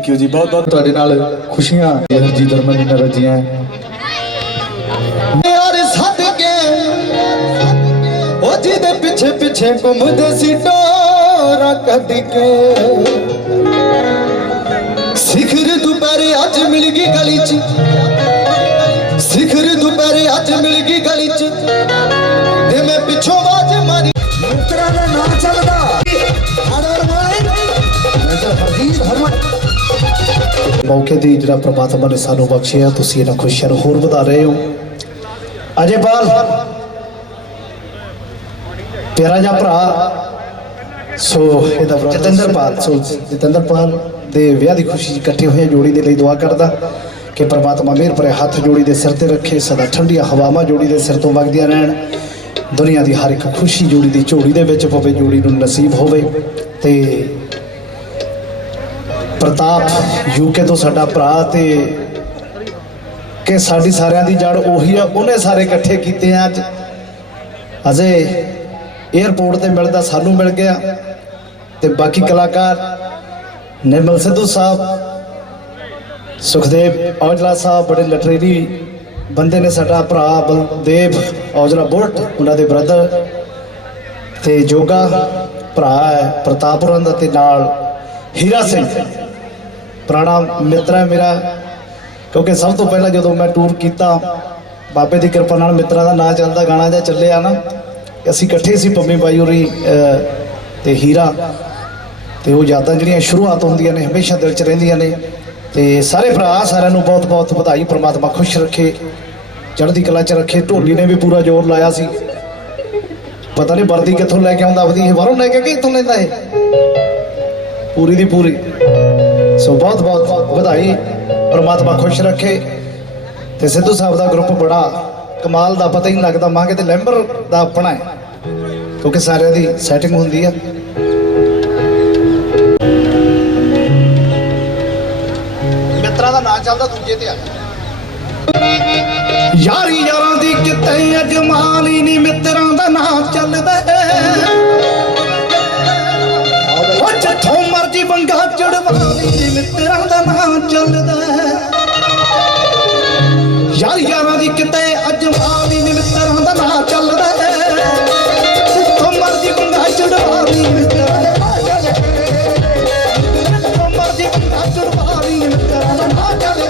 ਥੈਂਕ ਯੂ ਜੀ, ਬਹੁਤ ਬਹੁਤ ਤੁਹਾਡੇ ਨਾਲ ਖੁਸ਼ੀਆਂ ਹਰਜੀਤ ਹਰਮਨ ਨਾਲ ਰਜੀਆਂ ਯਾਰ ਸਦਕੇ ਉਹ ਜਿਹਦੇ ਪਿੱਛੇ ਪਿੱਛੇ ਘੁੰਮਦੇ ਸੀ ਡੋਰਾ ਕੱਢ ਕੇ ਸਿਖਰ ਦੁਪਹਿਰੇ ਅੱਜ ਮਿਲ ਗਈ ਗਲੀ 'ਚ ਸਿਖਰ ਦੁਪਹਿਰੇ ਅੱਜ ਮਿਲ ਗਈ ਗਲੀ 'ਚ ਤੇ ਮੈਂ ਪਿੱਛੋਂ ਆਵਾਜ਼ ਮਾਰੀ ਮਿੱਤਰਾਂ ਦਾ ਨਾਂ ਚੱਲਦਾ ਆਦਰ ਮਾਰੇ ਮੇਜਰ ਹਰਜੀਤ ਹਰਮਨ ਮੌਕੇ ਦੀ ਜਿਹੜਾ ਪ੍ਰਮਾਤਮਾ ਨੇ ਸਾਨੂੰ ਬਖਸ਼ਿਆ, ਤੁਸੀਂ ਇਹਨਾਂ ਖੁਸ਼ੀਆਂ ਨੂੰ ਹੋਰ ਵਧਾ ਰਹੇ ਹੋ। ਅਜੇਪਾਲ ਪਿਆਰਾ ਜਿਹਾ ਭਰਾ, ਸੋ ਇਹਦਾ ਭਰਾ ਜਤਿੰਦਰਪਾਲ, ਸੋ ਜਤਿੰਦਰਪਾਲ ਦੇ ਵਿਆਹ ਦੀ ਖੁਸ਼ੀ 'ਚ ਇਕੱਠੇ ਹੋਏ ਜੋੜੀ ਦੇ ਲਈ ਦੁਆ ਕਰਦਾ ਕਿ ਪ੍ਰਮਾਤਮਾ ਮਿਹਰ ਭਰੇ ਹੱਥ ਜੋੜੀ ਦੇ ਸਿਰ ਤੇ ਰੱਖੇ, ਸਦਾ ਠੰਡੀਆਂ ਹਵਾਵਾਂ ਜੋੜੀ ਦੇ ਸਿਰ ਤੋਂ ਵਗਦੀਆਂ ਰਹਿਣ, ਦੁਨੀਆ ਦੀ ਹਰ ਇੱਕ ਖੁਸ਼ੀ ਜੋੜੀ ਦੀ ਝੋਲੀ ਦੇ ਵਿੱਚ ਪਵੇ, ਜੋੜੀ ਨੂੰ ਨਸੀਬ ਹੋਵੇ। ਤੇ ਪ੍ਰਤਾਪ ਯੂਕੇ ਤੋਂ ਸਾਡਾ ਭਰਾ, ਤੇ ਕਿ ਸਾਡੀ ਸਾਰਿਆਂ ਦੀ ਜੜ ਉਹੀ ਆ, ਉਹਨੇ ਸਾਰੇ ਇਕੱਠੇ ਕੀਤੇ ਆ। ਅੱਜ ਅਜੇ 에ਅਰਪੋਰਟ ਤੇ ਮਿਲਦਾ ਸਾਨੂੰ ਮਿਲ ਗਿਆ, ਤੇ ਬਾਕੀ ਕਲਾਕਾਰ ਨਿਰਮਲ ਸਿੱਧੂ ਸਾਹਿਬ, ਸੁਖਦੇਵ ਔਜਲਾ ਸਾਹਿਬ ਬੜੇ ਲਟਰੇਰੀ ਬੰਦੇ ਨੇ, ਸਾਡਾ ਭਰਾ ਬਲਦੇਵ ਔਜਲਾ ਬੁਲਟ ਉਹਨਾਂ ਦੇ ਬ੍ਰਦਰ, ਤੇ ਜੋਗਾ ਭਰਾ ਹੈ ਪ੍ਰਤਾਪਪੁਰਾਂ ਦਾ, ਤੇ ਨਾਲ ਹੀਰਾ ਸਿੰਘ ਪੁਰਾਣਾ ਮਿੱਤਰ ਹੈ ਮੇਰਾ, ਕਿਉਂਕਿ ਸਭ ਤੋਂ ਪਹਿਲਾਂ ਜਦੋਂ ਮੈਂ ਟੂਰ ਕੀਤਾ ਬਾਬੇ ਦੀ ਕਿਰਪਾ ਨਾਲ ਮਿੱਤਰਾਂ ਦਾ ਨਾਂ ਚੱਲਦਾ ਗਾਣਾ ਜਿਹਾ ਚੱਲਿਆ ਨਾ, ਅਸੀਂ ਇਕੱਠੇ ਸੀ ਪੰਮੀ ਬਾਈ ਹੋਰੀ ਤੇ ਹੀਰਾ, ਤੇ ਉਹ ਯਾਦਾਂ ਜਿਹੜੀਆਂ ਸ਼ੁਰੂਆਤ ਹੁੰਦੀਆਂ ਨੇ ਹਮੇਸ਼ਾ ਦਿਲ 'ਚ ਰਹਿੰਦੀਆਂ ਨੇ। ਤੇ ਸਾਰੇ ਭਰਾ ਸਾਰਿਆਂ ਨੂੰ ਬਹੁਤ ਬਹੁਤ ਵਧਾਈ, ਪ੍ਰਮਾਤਮਾ ਖੁਸ਼ ਰੱਖੇ, ਚੜ੍ਹਦੀ ਕਲਾ 'ਚ ਰੱਖੇ। ਢੋਲੀ ਨੇ ਵੀ ਪੂਰਾ ਜ਼ੋਰ ਲਾਇਆ ਸੀ, ਪਤਾ ਨਹੀਂ ਵਰਦੀ ਕਿੱਥੋਂ ਲੈ ਕੇ ਆਉਂਦਾ, ਆਪਦੀ ਇਹ ਬਾਹਰੋਂ ਲੈ ਕੇ ਕਿ ਇੱਥੋਂ ਲੈਂਦਾ ਇਹ ਪੂਰੀ ਦੀ ਪੂਰੀ। ਸੋ ਬਹੁਤ ਬਹੁਤ ਵਧਾਈ, ਪ੍ਰਮਾਤਮਾ ਖੁਸ਼ ਰੱਖੇ। ਤੇ ਸਿੱਧੂ ਸਾਹਿਬ ਦਾ ਗਰੁੱਪ ਬੜਾ ਕਮਾਲ ਦਾ, ਪਤਾ ਹੀ ਨਹੀਂ ਲੱਗਦਾ ਮਾਂਗੇ ਤੇ ਲੈਂਬਰ ਦਾ ਆਪਣਾ ਹੈ, ਕਿਉਂਕਿ ਸਾਰਿਆਂ ਦੀ ਸੈਟਿੰਗ ਹੁੰਦੀ ਆ। ਮਿੱਤਰਾਂ ਦਾ ਨਾਂ ਚੱਲਦਾ ਦੂਜੇ ਤੇ ਆ, ਯਾਰੀ ਯਾਰਾਂ ਦੀ ਕਿਤੇ ਅਜਮਾਲੀ ਨਹੀਂ, ਮਿੱਤਰਾਂ ਦਾ ਨਾਂ ਚੱਲਦਾ। ਉਹ ਜਿੱਥੋਂ ਮਰਜੀ ਵੰਗਾ ਚੜਵਾਲੀ ਨਹੀਂ, ਮਿੱਤਰਾਂ ਦਾ ਨਾਂ ਚੱਲਦਾ। ਯਾਰੀ ਯਾਰਾਂ ਦੀ ਕਿਤੇ ਅਜਮਾਲੀ ਨਹੀਂ, ਮਿੱਤਰਾਂ ਦਾ ਨਾਂ ਚੱਲਦਾ। ਜਿੱਥੋਂ ਮਰਜੀ ਵੰਗਾ ਚੜਵਾਲੀ ਮਿੱਤਰਾਂ ਦਾ ਨਾਂ ਚੱਲਦਾ। ਜਿੱਥੋਂ ਮਰਜੀ ਵੰਗਾ ਚੜਵਾਲੀ ਮਿੱਤਰਾਂ ਦਾ ਨਾਂ ਚੱਲਦਾ।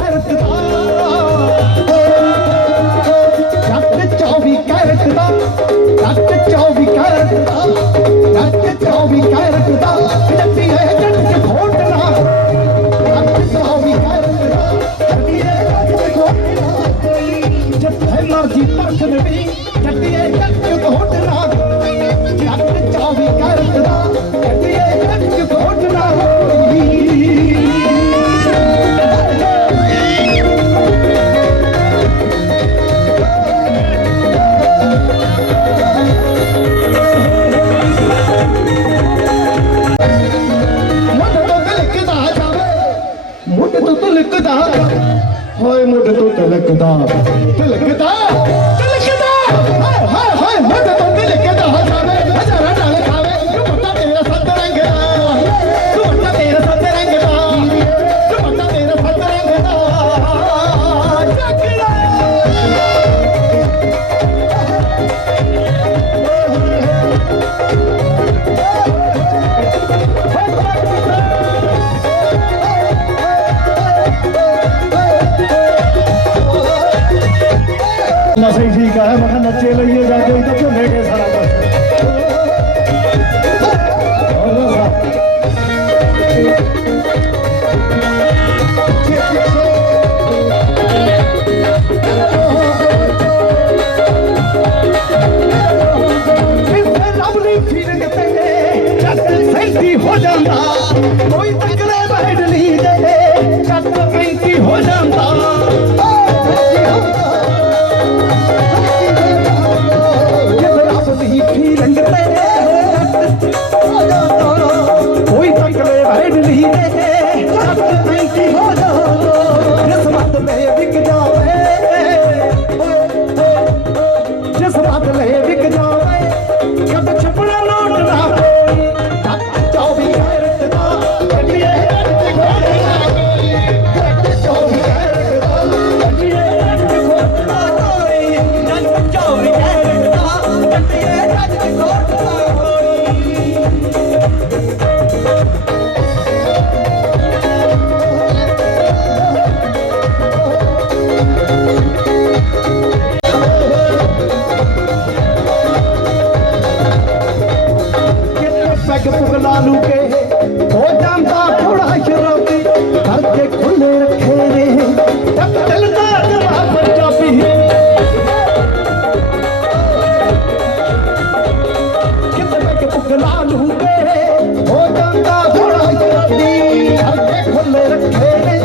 कैरेट दा जट 24 कैरेट दा जट 24 कैरेट दा जट 24 कैरेट दा जट्टी है जट के घोटना जट 24 कैरेट दा जट्टी है जट के घोटना जब है मर्जी परख भी जट्टी है जट के घोटना जट 24 कैरेट दा जट्टी है जट के घोटना होए मुझ तो तिलकदा तिलकदा तिलकदा हाय हाय हाय मुझ तो तिलकदा जावे हजारा नाल खावे दुपट्टा तेरा सत रंग दा दुपट्टा तेरा सत रंग दा दुपट्टा तेरा सत रंग दा जगड़ा सही ठीक है मैं नचे लइए जाके तो भूले गए सारा हो जाता कोई तकले बैठ ली दे चट 35 हो जाता कोई तकले बैठ ली दे चट 35 हो जाता जिस बात में बिक जावे जिस बात में बिक जावे कब छपड़ा नोट ना कोई चट 24 कैरेट दा कटिए चट 24 कैरेट दा कटिए घोटना कोई चट 24 कैरेट दा कटिए घोटना पैग पुगला लू के हो जाता थोड़ा शराबी घर के खुले रखे ने जब चलता जरा पंजाबी कित पैग पुगला लू के हो जाता थोड़ा शराबी घर के खुले रखे ने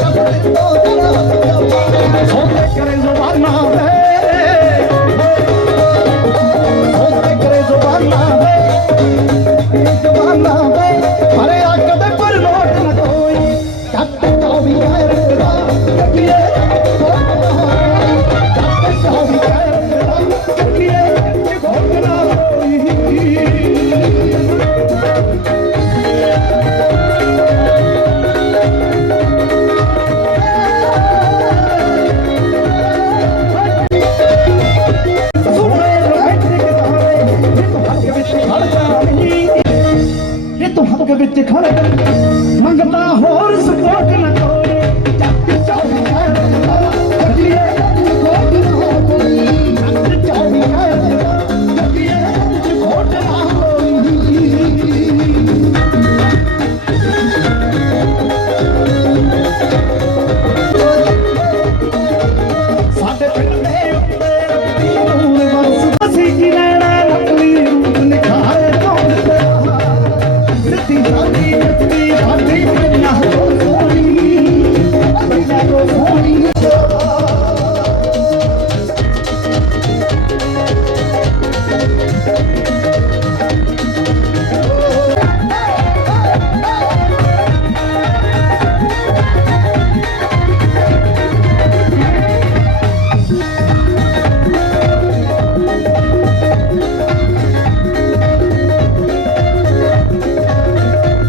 जब चलता जरा पंजाबी सोते करे जुबाना वे सोते करे जुबाना वे जमाना वे अरे आकदे पर नोट न कोई चट 24 कैरेट दा कटिए चट 24 कैरेट दा कटिए घोटना सोने रोमांटिक गाने ये तो हक विच खड़ जानी ये तो हक विच खड़ मंगता होर सपोर्ट न कोई चट 24 कैरेट दा कटिए घोटना कोई चट 24 कैरेट दा कटिए घोटना कोई साडे पिंड दे उत्ते रत्ती नूर वरस ਅਸੀਂ ਕੀ ਲੈਣਾ ਨਕਲੀ ਰੂਪ ਨਿਖਾਰੇ ਕੌਣ ਤੇਰਾ ਸਿੱਧੀ ਸਾਦੀ ਜੱਤੀ ਸਾਡੀ ਪਿੰਨਾ ਹੋ ਸੋਹਣੀ ਪਿੰਨਾ ਹੋ ਸੋਹਣੀ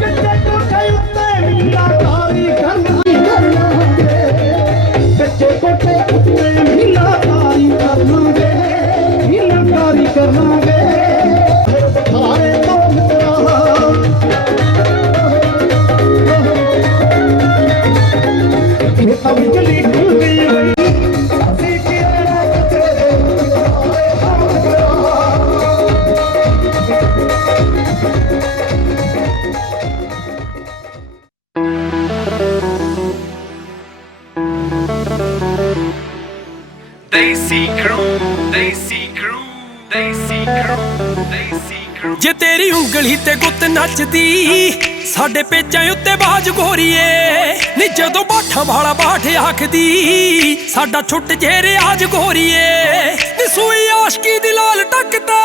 ਕੱਟੇ ਟੁੱਟੇ ਉੱਤੇ ਮੀਨਾ ਤਾਰੀ ਕਰਨਾ ਬਿਜਲੀ ਖੁੱਲਦੀ ਹੋਈ ਅਸੀਂ ਕਿਹੜਾ ਤੇਰੇ Daisy crew, Daisy crew, Daisy crew, Daisy crew। ਜੇ ਤੇਰੀ ਉਂਗਲੀ ਤੇ ਗੁੱਤ ਨੱਚਦੀ ਸਾਡੇ ਪੇਚਾਂ ਉੱਤੇ ਬਾਜ ਗੋਰੀਏ ਨੀ ਜਦੋਂ ਬਾਠਾਂ ਵਾਲਾ ਬਾਠ ਆਖਦੀ ਸਾਡਾ ਛੁੱਟ ਜੇ ਰਿਆਜ ਗੋਰੀਏ ਨੀ ਸੂਈ ਆਸ਼ਕੀ ਦੀ ਲਾਲ ਟੱਕਦਾ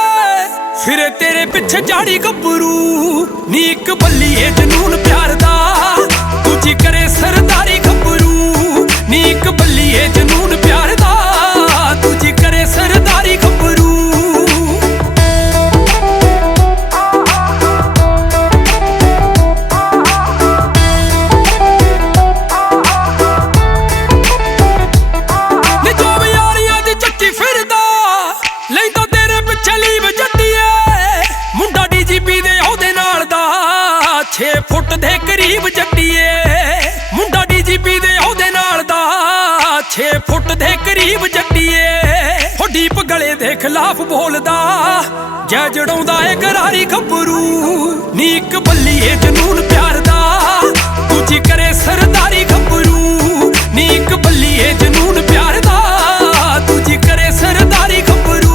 ਫਿਰੇ ਤੇਰੇ ਪਿੱਛੇ ਜਾੜੀ ਗੱਭਰੂ ਨੀ ਇੱਕ ਬੱਲੀਏ ਜਨੂਨ ਪਿਆਰ ਦਾ ਦੂਜੀ ਕਰੇ ਸਰਦਾਰੀ ਗੱਭਰੂ ਨੀ ਇੱਕ ਬੱਲੀਏ ਜਨੂਨ ਪਿਆਰ ਦਾ ਦੂਜੀ ਕਰੇ ਸਰਦਾਰੀ ਗੱਭਰੂ। ਮੁੰਡਾ ਡੀਜੀਪੀ ਦੇ ਉਹਦੇ ਨਾਲ ਦਾ 6 ਫੁੱਟ ਦੇ ਕਰੀਬ ਜੱਟੀਏ ਮੁੰਡਾ ਡੀਜੀਪੀ ਦੇ ਉਹਦੇ ਨਾਲ ਦਾ 6 ਫੁੱਟ ਦੇ ਕਰੀਬ ਜੱਟੀਏ ਉਹ ਡੀਪ ਗਲੇ ਦੇ ਖਿਲਾਫ ਬੋਲਦਾ ਜੈ ਜੜਾਉਂਦਾ ਏ ਗਰਾਰੀ ਗੱਭਰੂ ਨੀ ਇੱਕ ਬੱਲੀਏ ਜਨੂਨ ਪਿਆਰ ਦਾ ਦੂਜੀ ਕਰੇ ਸਰਦਾਰੀ ਗੱਭਰੂ ਨੀ ਇੱਕ ਬੱਲੀਏ ਜਨੂਨ ਪਿਆਰ ਦਾ ਦੂਜੀ ਕਰੇ ਸਰਦਾਰੀ ਗੱਭਰੂ।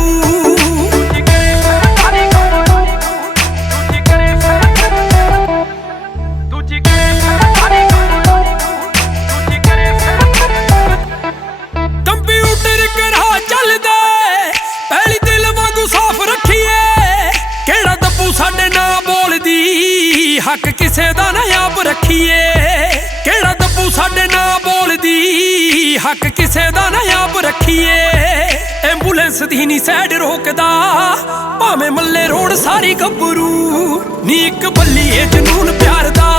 ਹੱਕ ਕਿਸੇ ਦਾ ਨਾ ਆਪ ਰੱਖੀਏ ਕਿਹੜਾ ਦੱਬੂ ਸਾਡੇ ਨਾਲ ਬੋਲਦੀ ਹੱਕ ਕਿਸੇ ਦਾ ਨਾ ਆਪ ਰੱਖੀਏ ਐਂਬੂਲੈਂਸ ਦੀ ਨੀ ਸਾਈਡ ਰੋਕਦਾ ਭਾਵੇਂ ਮੱਲੇ ਰੋਡ ਸਾਰੀ ਗੱਭਰੂ ਨੀ ਇੱਕ ਬੱਲੀਏ ਜਨੂਨ ਪਿਆਰ ਦਾ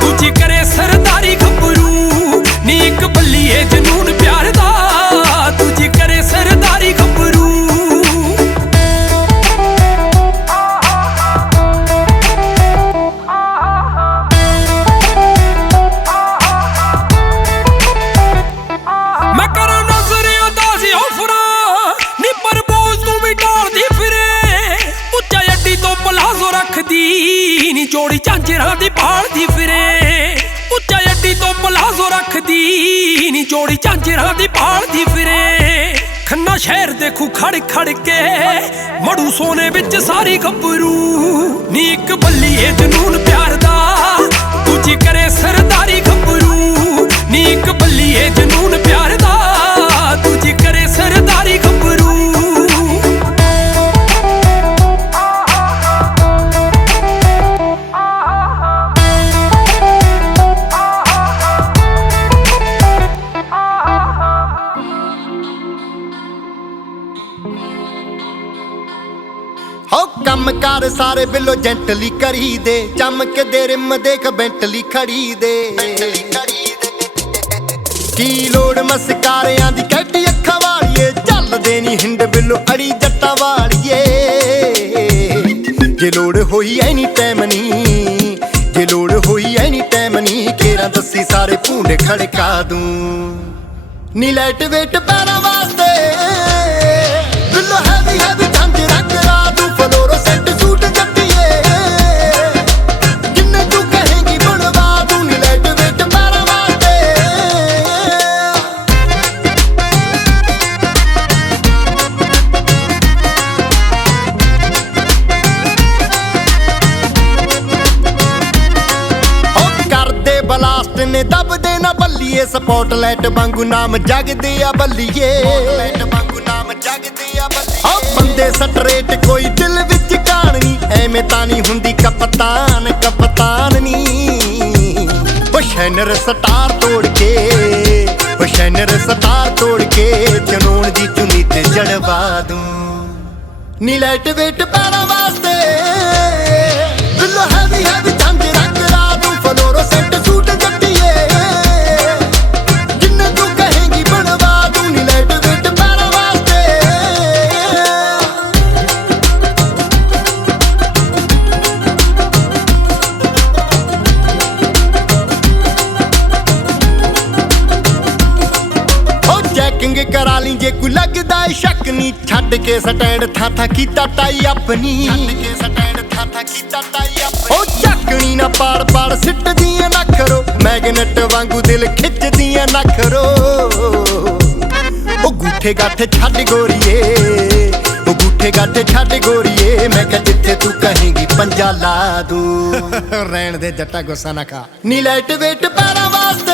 ਦੂਜੀ ਕਰੇ ਸਰਦਾਰੀ ਗੱਭਰੂ ਨੀ ਇੱਕ ਬੱਲੀਏ ਜਨੂਨ ਪਿਆਰ ਦਾ ਦੂਜੀ ਕਰੇ ਸਰਦਾਰੀ ਗੱਭਰੂ। ਨੀ ਜੋੜੀ ਝਾਂਜਰਾਂ ਦੀ ਭਾਲਦੀ ਫਿਰੇ ਉੱਚਾ ਅੱਡੀ ਤੋਂ ਪਲਾਜ਼ੋ ਰੱਖਦੀ ਨੀ ਜੋੜੀ ਝਾਂਜਰਾਂ ਦੀ ਭਾਲਦੀ ਫਿਰੇ ਖੰਨਾ ਸ਼ਹਿਰ ਦੇਖੂ ਖੜ ਖੜ ਕੇ ਮੜੂ ਸੋਨੇ ਵਿੱਚ ਸਾਰੀ ਗੱਭਰੂ ਨੀ ਇੱਕ ਬੱਲੀਏ ਜਨੂਨ ਪਿਆਰ ਦਾ ਦੂਜੀ ਕਰੇ ਸਰਦਾਰੀ ਗੱਭਰੂ ਨੀ ਇੱਕ ਬੱਲੀਏ ਜਨੂਨ ਪਿਆਰ ਦਾ ਦੂਜੀ ਕਰੇ ਸਰਦਾਰੀ ਗੱਭਰੂ। ਕੰਮ ਕਾਰ ਸਾਰੇ ਬਿੱਲੋ ਜੈਂਟਲੀ ਕਰੀ ਦੇ ਚਮਕਦੇ ਰਿਮ ਦੇਖ ਬੈਂਟਲੀ ਖੜੀ ਦੇ ਕੀ ਲੋੜ ਮਸਕਾਰਿਆਂ ਦੀ ਕੈਟੀ ਅੱਖਾਂ ਵਾਲੀਏ ਚੱਲਦੇ ਨੀ ਹਿੰਡ ਬਿੱਲੋ ਅੜੀ ਜੱਟਾਂ ਵਾਲੀਏ ਜੇ ਲੋੜ ਹੋਈ ਐਨੀ ਟਾਈਮ ਨੀ ਜੇ ਲੋੜ ਹੋਈ ਐਨੀ ਟਾਈਮ ਨੀ ਕੇਰਾਂ ਦੱਸੀ ਸਾਰੇ ਭੂੰਡੇ ਖੜਕਾ ਦੂੰ ਨੀ ਲਾਈਟ ਵੇਟ ਪੈਰਾਂ ਵਾਸਤੇ ਬਿੱਲੋ ਹੈਵੀ ਹੈਵੀ ਝੰਜ ਰੰਗ ਰਾ ਦੂੰ ਫਲੋਰੋਸੈਂਟ ਸੂਟ ਜੱਟੀਏ ਜਿੰਨੇ ਤੂੰ ਕਹੇਂਗੀ ਬਣਵਾ ਦੂੰ ਨੀ ਲਾਈਟ ਵੇਟ ਪੈਰਾਂ ਵਾਸਤੇ। ਕਰਦੇ ਬਲਾਸਟ ਨੇ ਦਬਦੇ ਨਾ ਬੱਲੀਏ ਸਪੋਟਲਾਈਟ ਵਾਂਗੂ ਨਾਮ ਜਗਦੇ ਆ ਬੱਲੀਏ ਬੰਦੇ ਸਟਰੇਟ ਕੋਈ ਦਿਲ ਵਿੱਚ ਕਹਾਣੀ ਐਵੇਂ ਤਾਂ ਨਹੀਂ ਹੁੰਦੀ ਕਪਤਾਨ ਕਪਤਾਨ ਨੀ ਉਹ ਸ਼ੈਨਰ ਸਟਾਰ ਤੋੜ ਕੇ ਉਹ ਸ਼ੈਨਰ ਸਟਾਰ ਤੋੜ ਕੇ ਜਨੂਨ ਦੀ ਚੁੰਨੀ ਤੇ ਜੜਵਾ ਦੂੰ ਨੀ ਲਾਈਟ ਵੇਟ ਪੈਰਾਂ ਵਾਸਤੇ ਬਿੱਲੋ ਹੈਵੀ ਹੈਵੀ ਝੰਜ ਰੰਗ ਰਾ ਦੂੰ ਫਲੋਰੋਸੈਂਟ ਸੂਟ ਜੱਟੀਏ ਜਿੰਨੇ ਤੂੰ ਕਹੇਂਗੀ ਬਣਵਾ ਦੂੰ ਨੀ ਲਾਈਟ ਵੇਟ ਪੈਰਾਂ ਵਾਸਤੇ। ਚੈਕਿੰਗ ਕਰਾ ਲਈ ਜੇ ਕੋਈ ਲੱਗਦਾ ਏ ਸ਼ੱਕ ਨਹੀਂ ਛੱਡ ਕੇ ਸਟੈਂਡ ਥਾਂ ਕੀਤਾ ਟਾਈ ਆਪਣੀ ਛੱਡ ਕੇ ਸਟੈਂਡ ਥਾਂ ਕੀਤਾ ਟਾਈ ਆਪਣੀ ਉਹ ਚੱਕਣੀ ਨਾ ਪਾੜ ਸਿੱਟਦੀਆਂ ਨਖਰੋ ਮੈਗਨੇਟ ਵਾਂਗੂ ਦਿਲ ਖਿੱਚਦੀਆਂ ਨਖਰੋ ਉਹ ਗੂਠੇ ਗਾਠੇ ਛੱਡ ਗੋਰੀਏ ਉਹ ਗੂਠੇ ਗਾਠੇ ਛੱਡ ਗੋਰੀਏ ਮੈਂ ਕਿਹਾ ਜਿੱਥੇ ਤੂੰ ਕਹੇਂਗੀ ਪੰਜਾ ਲਾ ਦੂੰ ਰਹਿਣ ਦੇ ਜੱਟਾ ਗੁੱਸਾ ਨਾ ਖਾ ਨੀ ਲਾਈਟ ਵੇਟ ਪੈਰਾਂ ਵਾਸਤੇ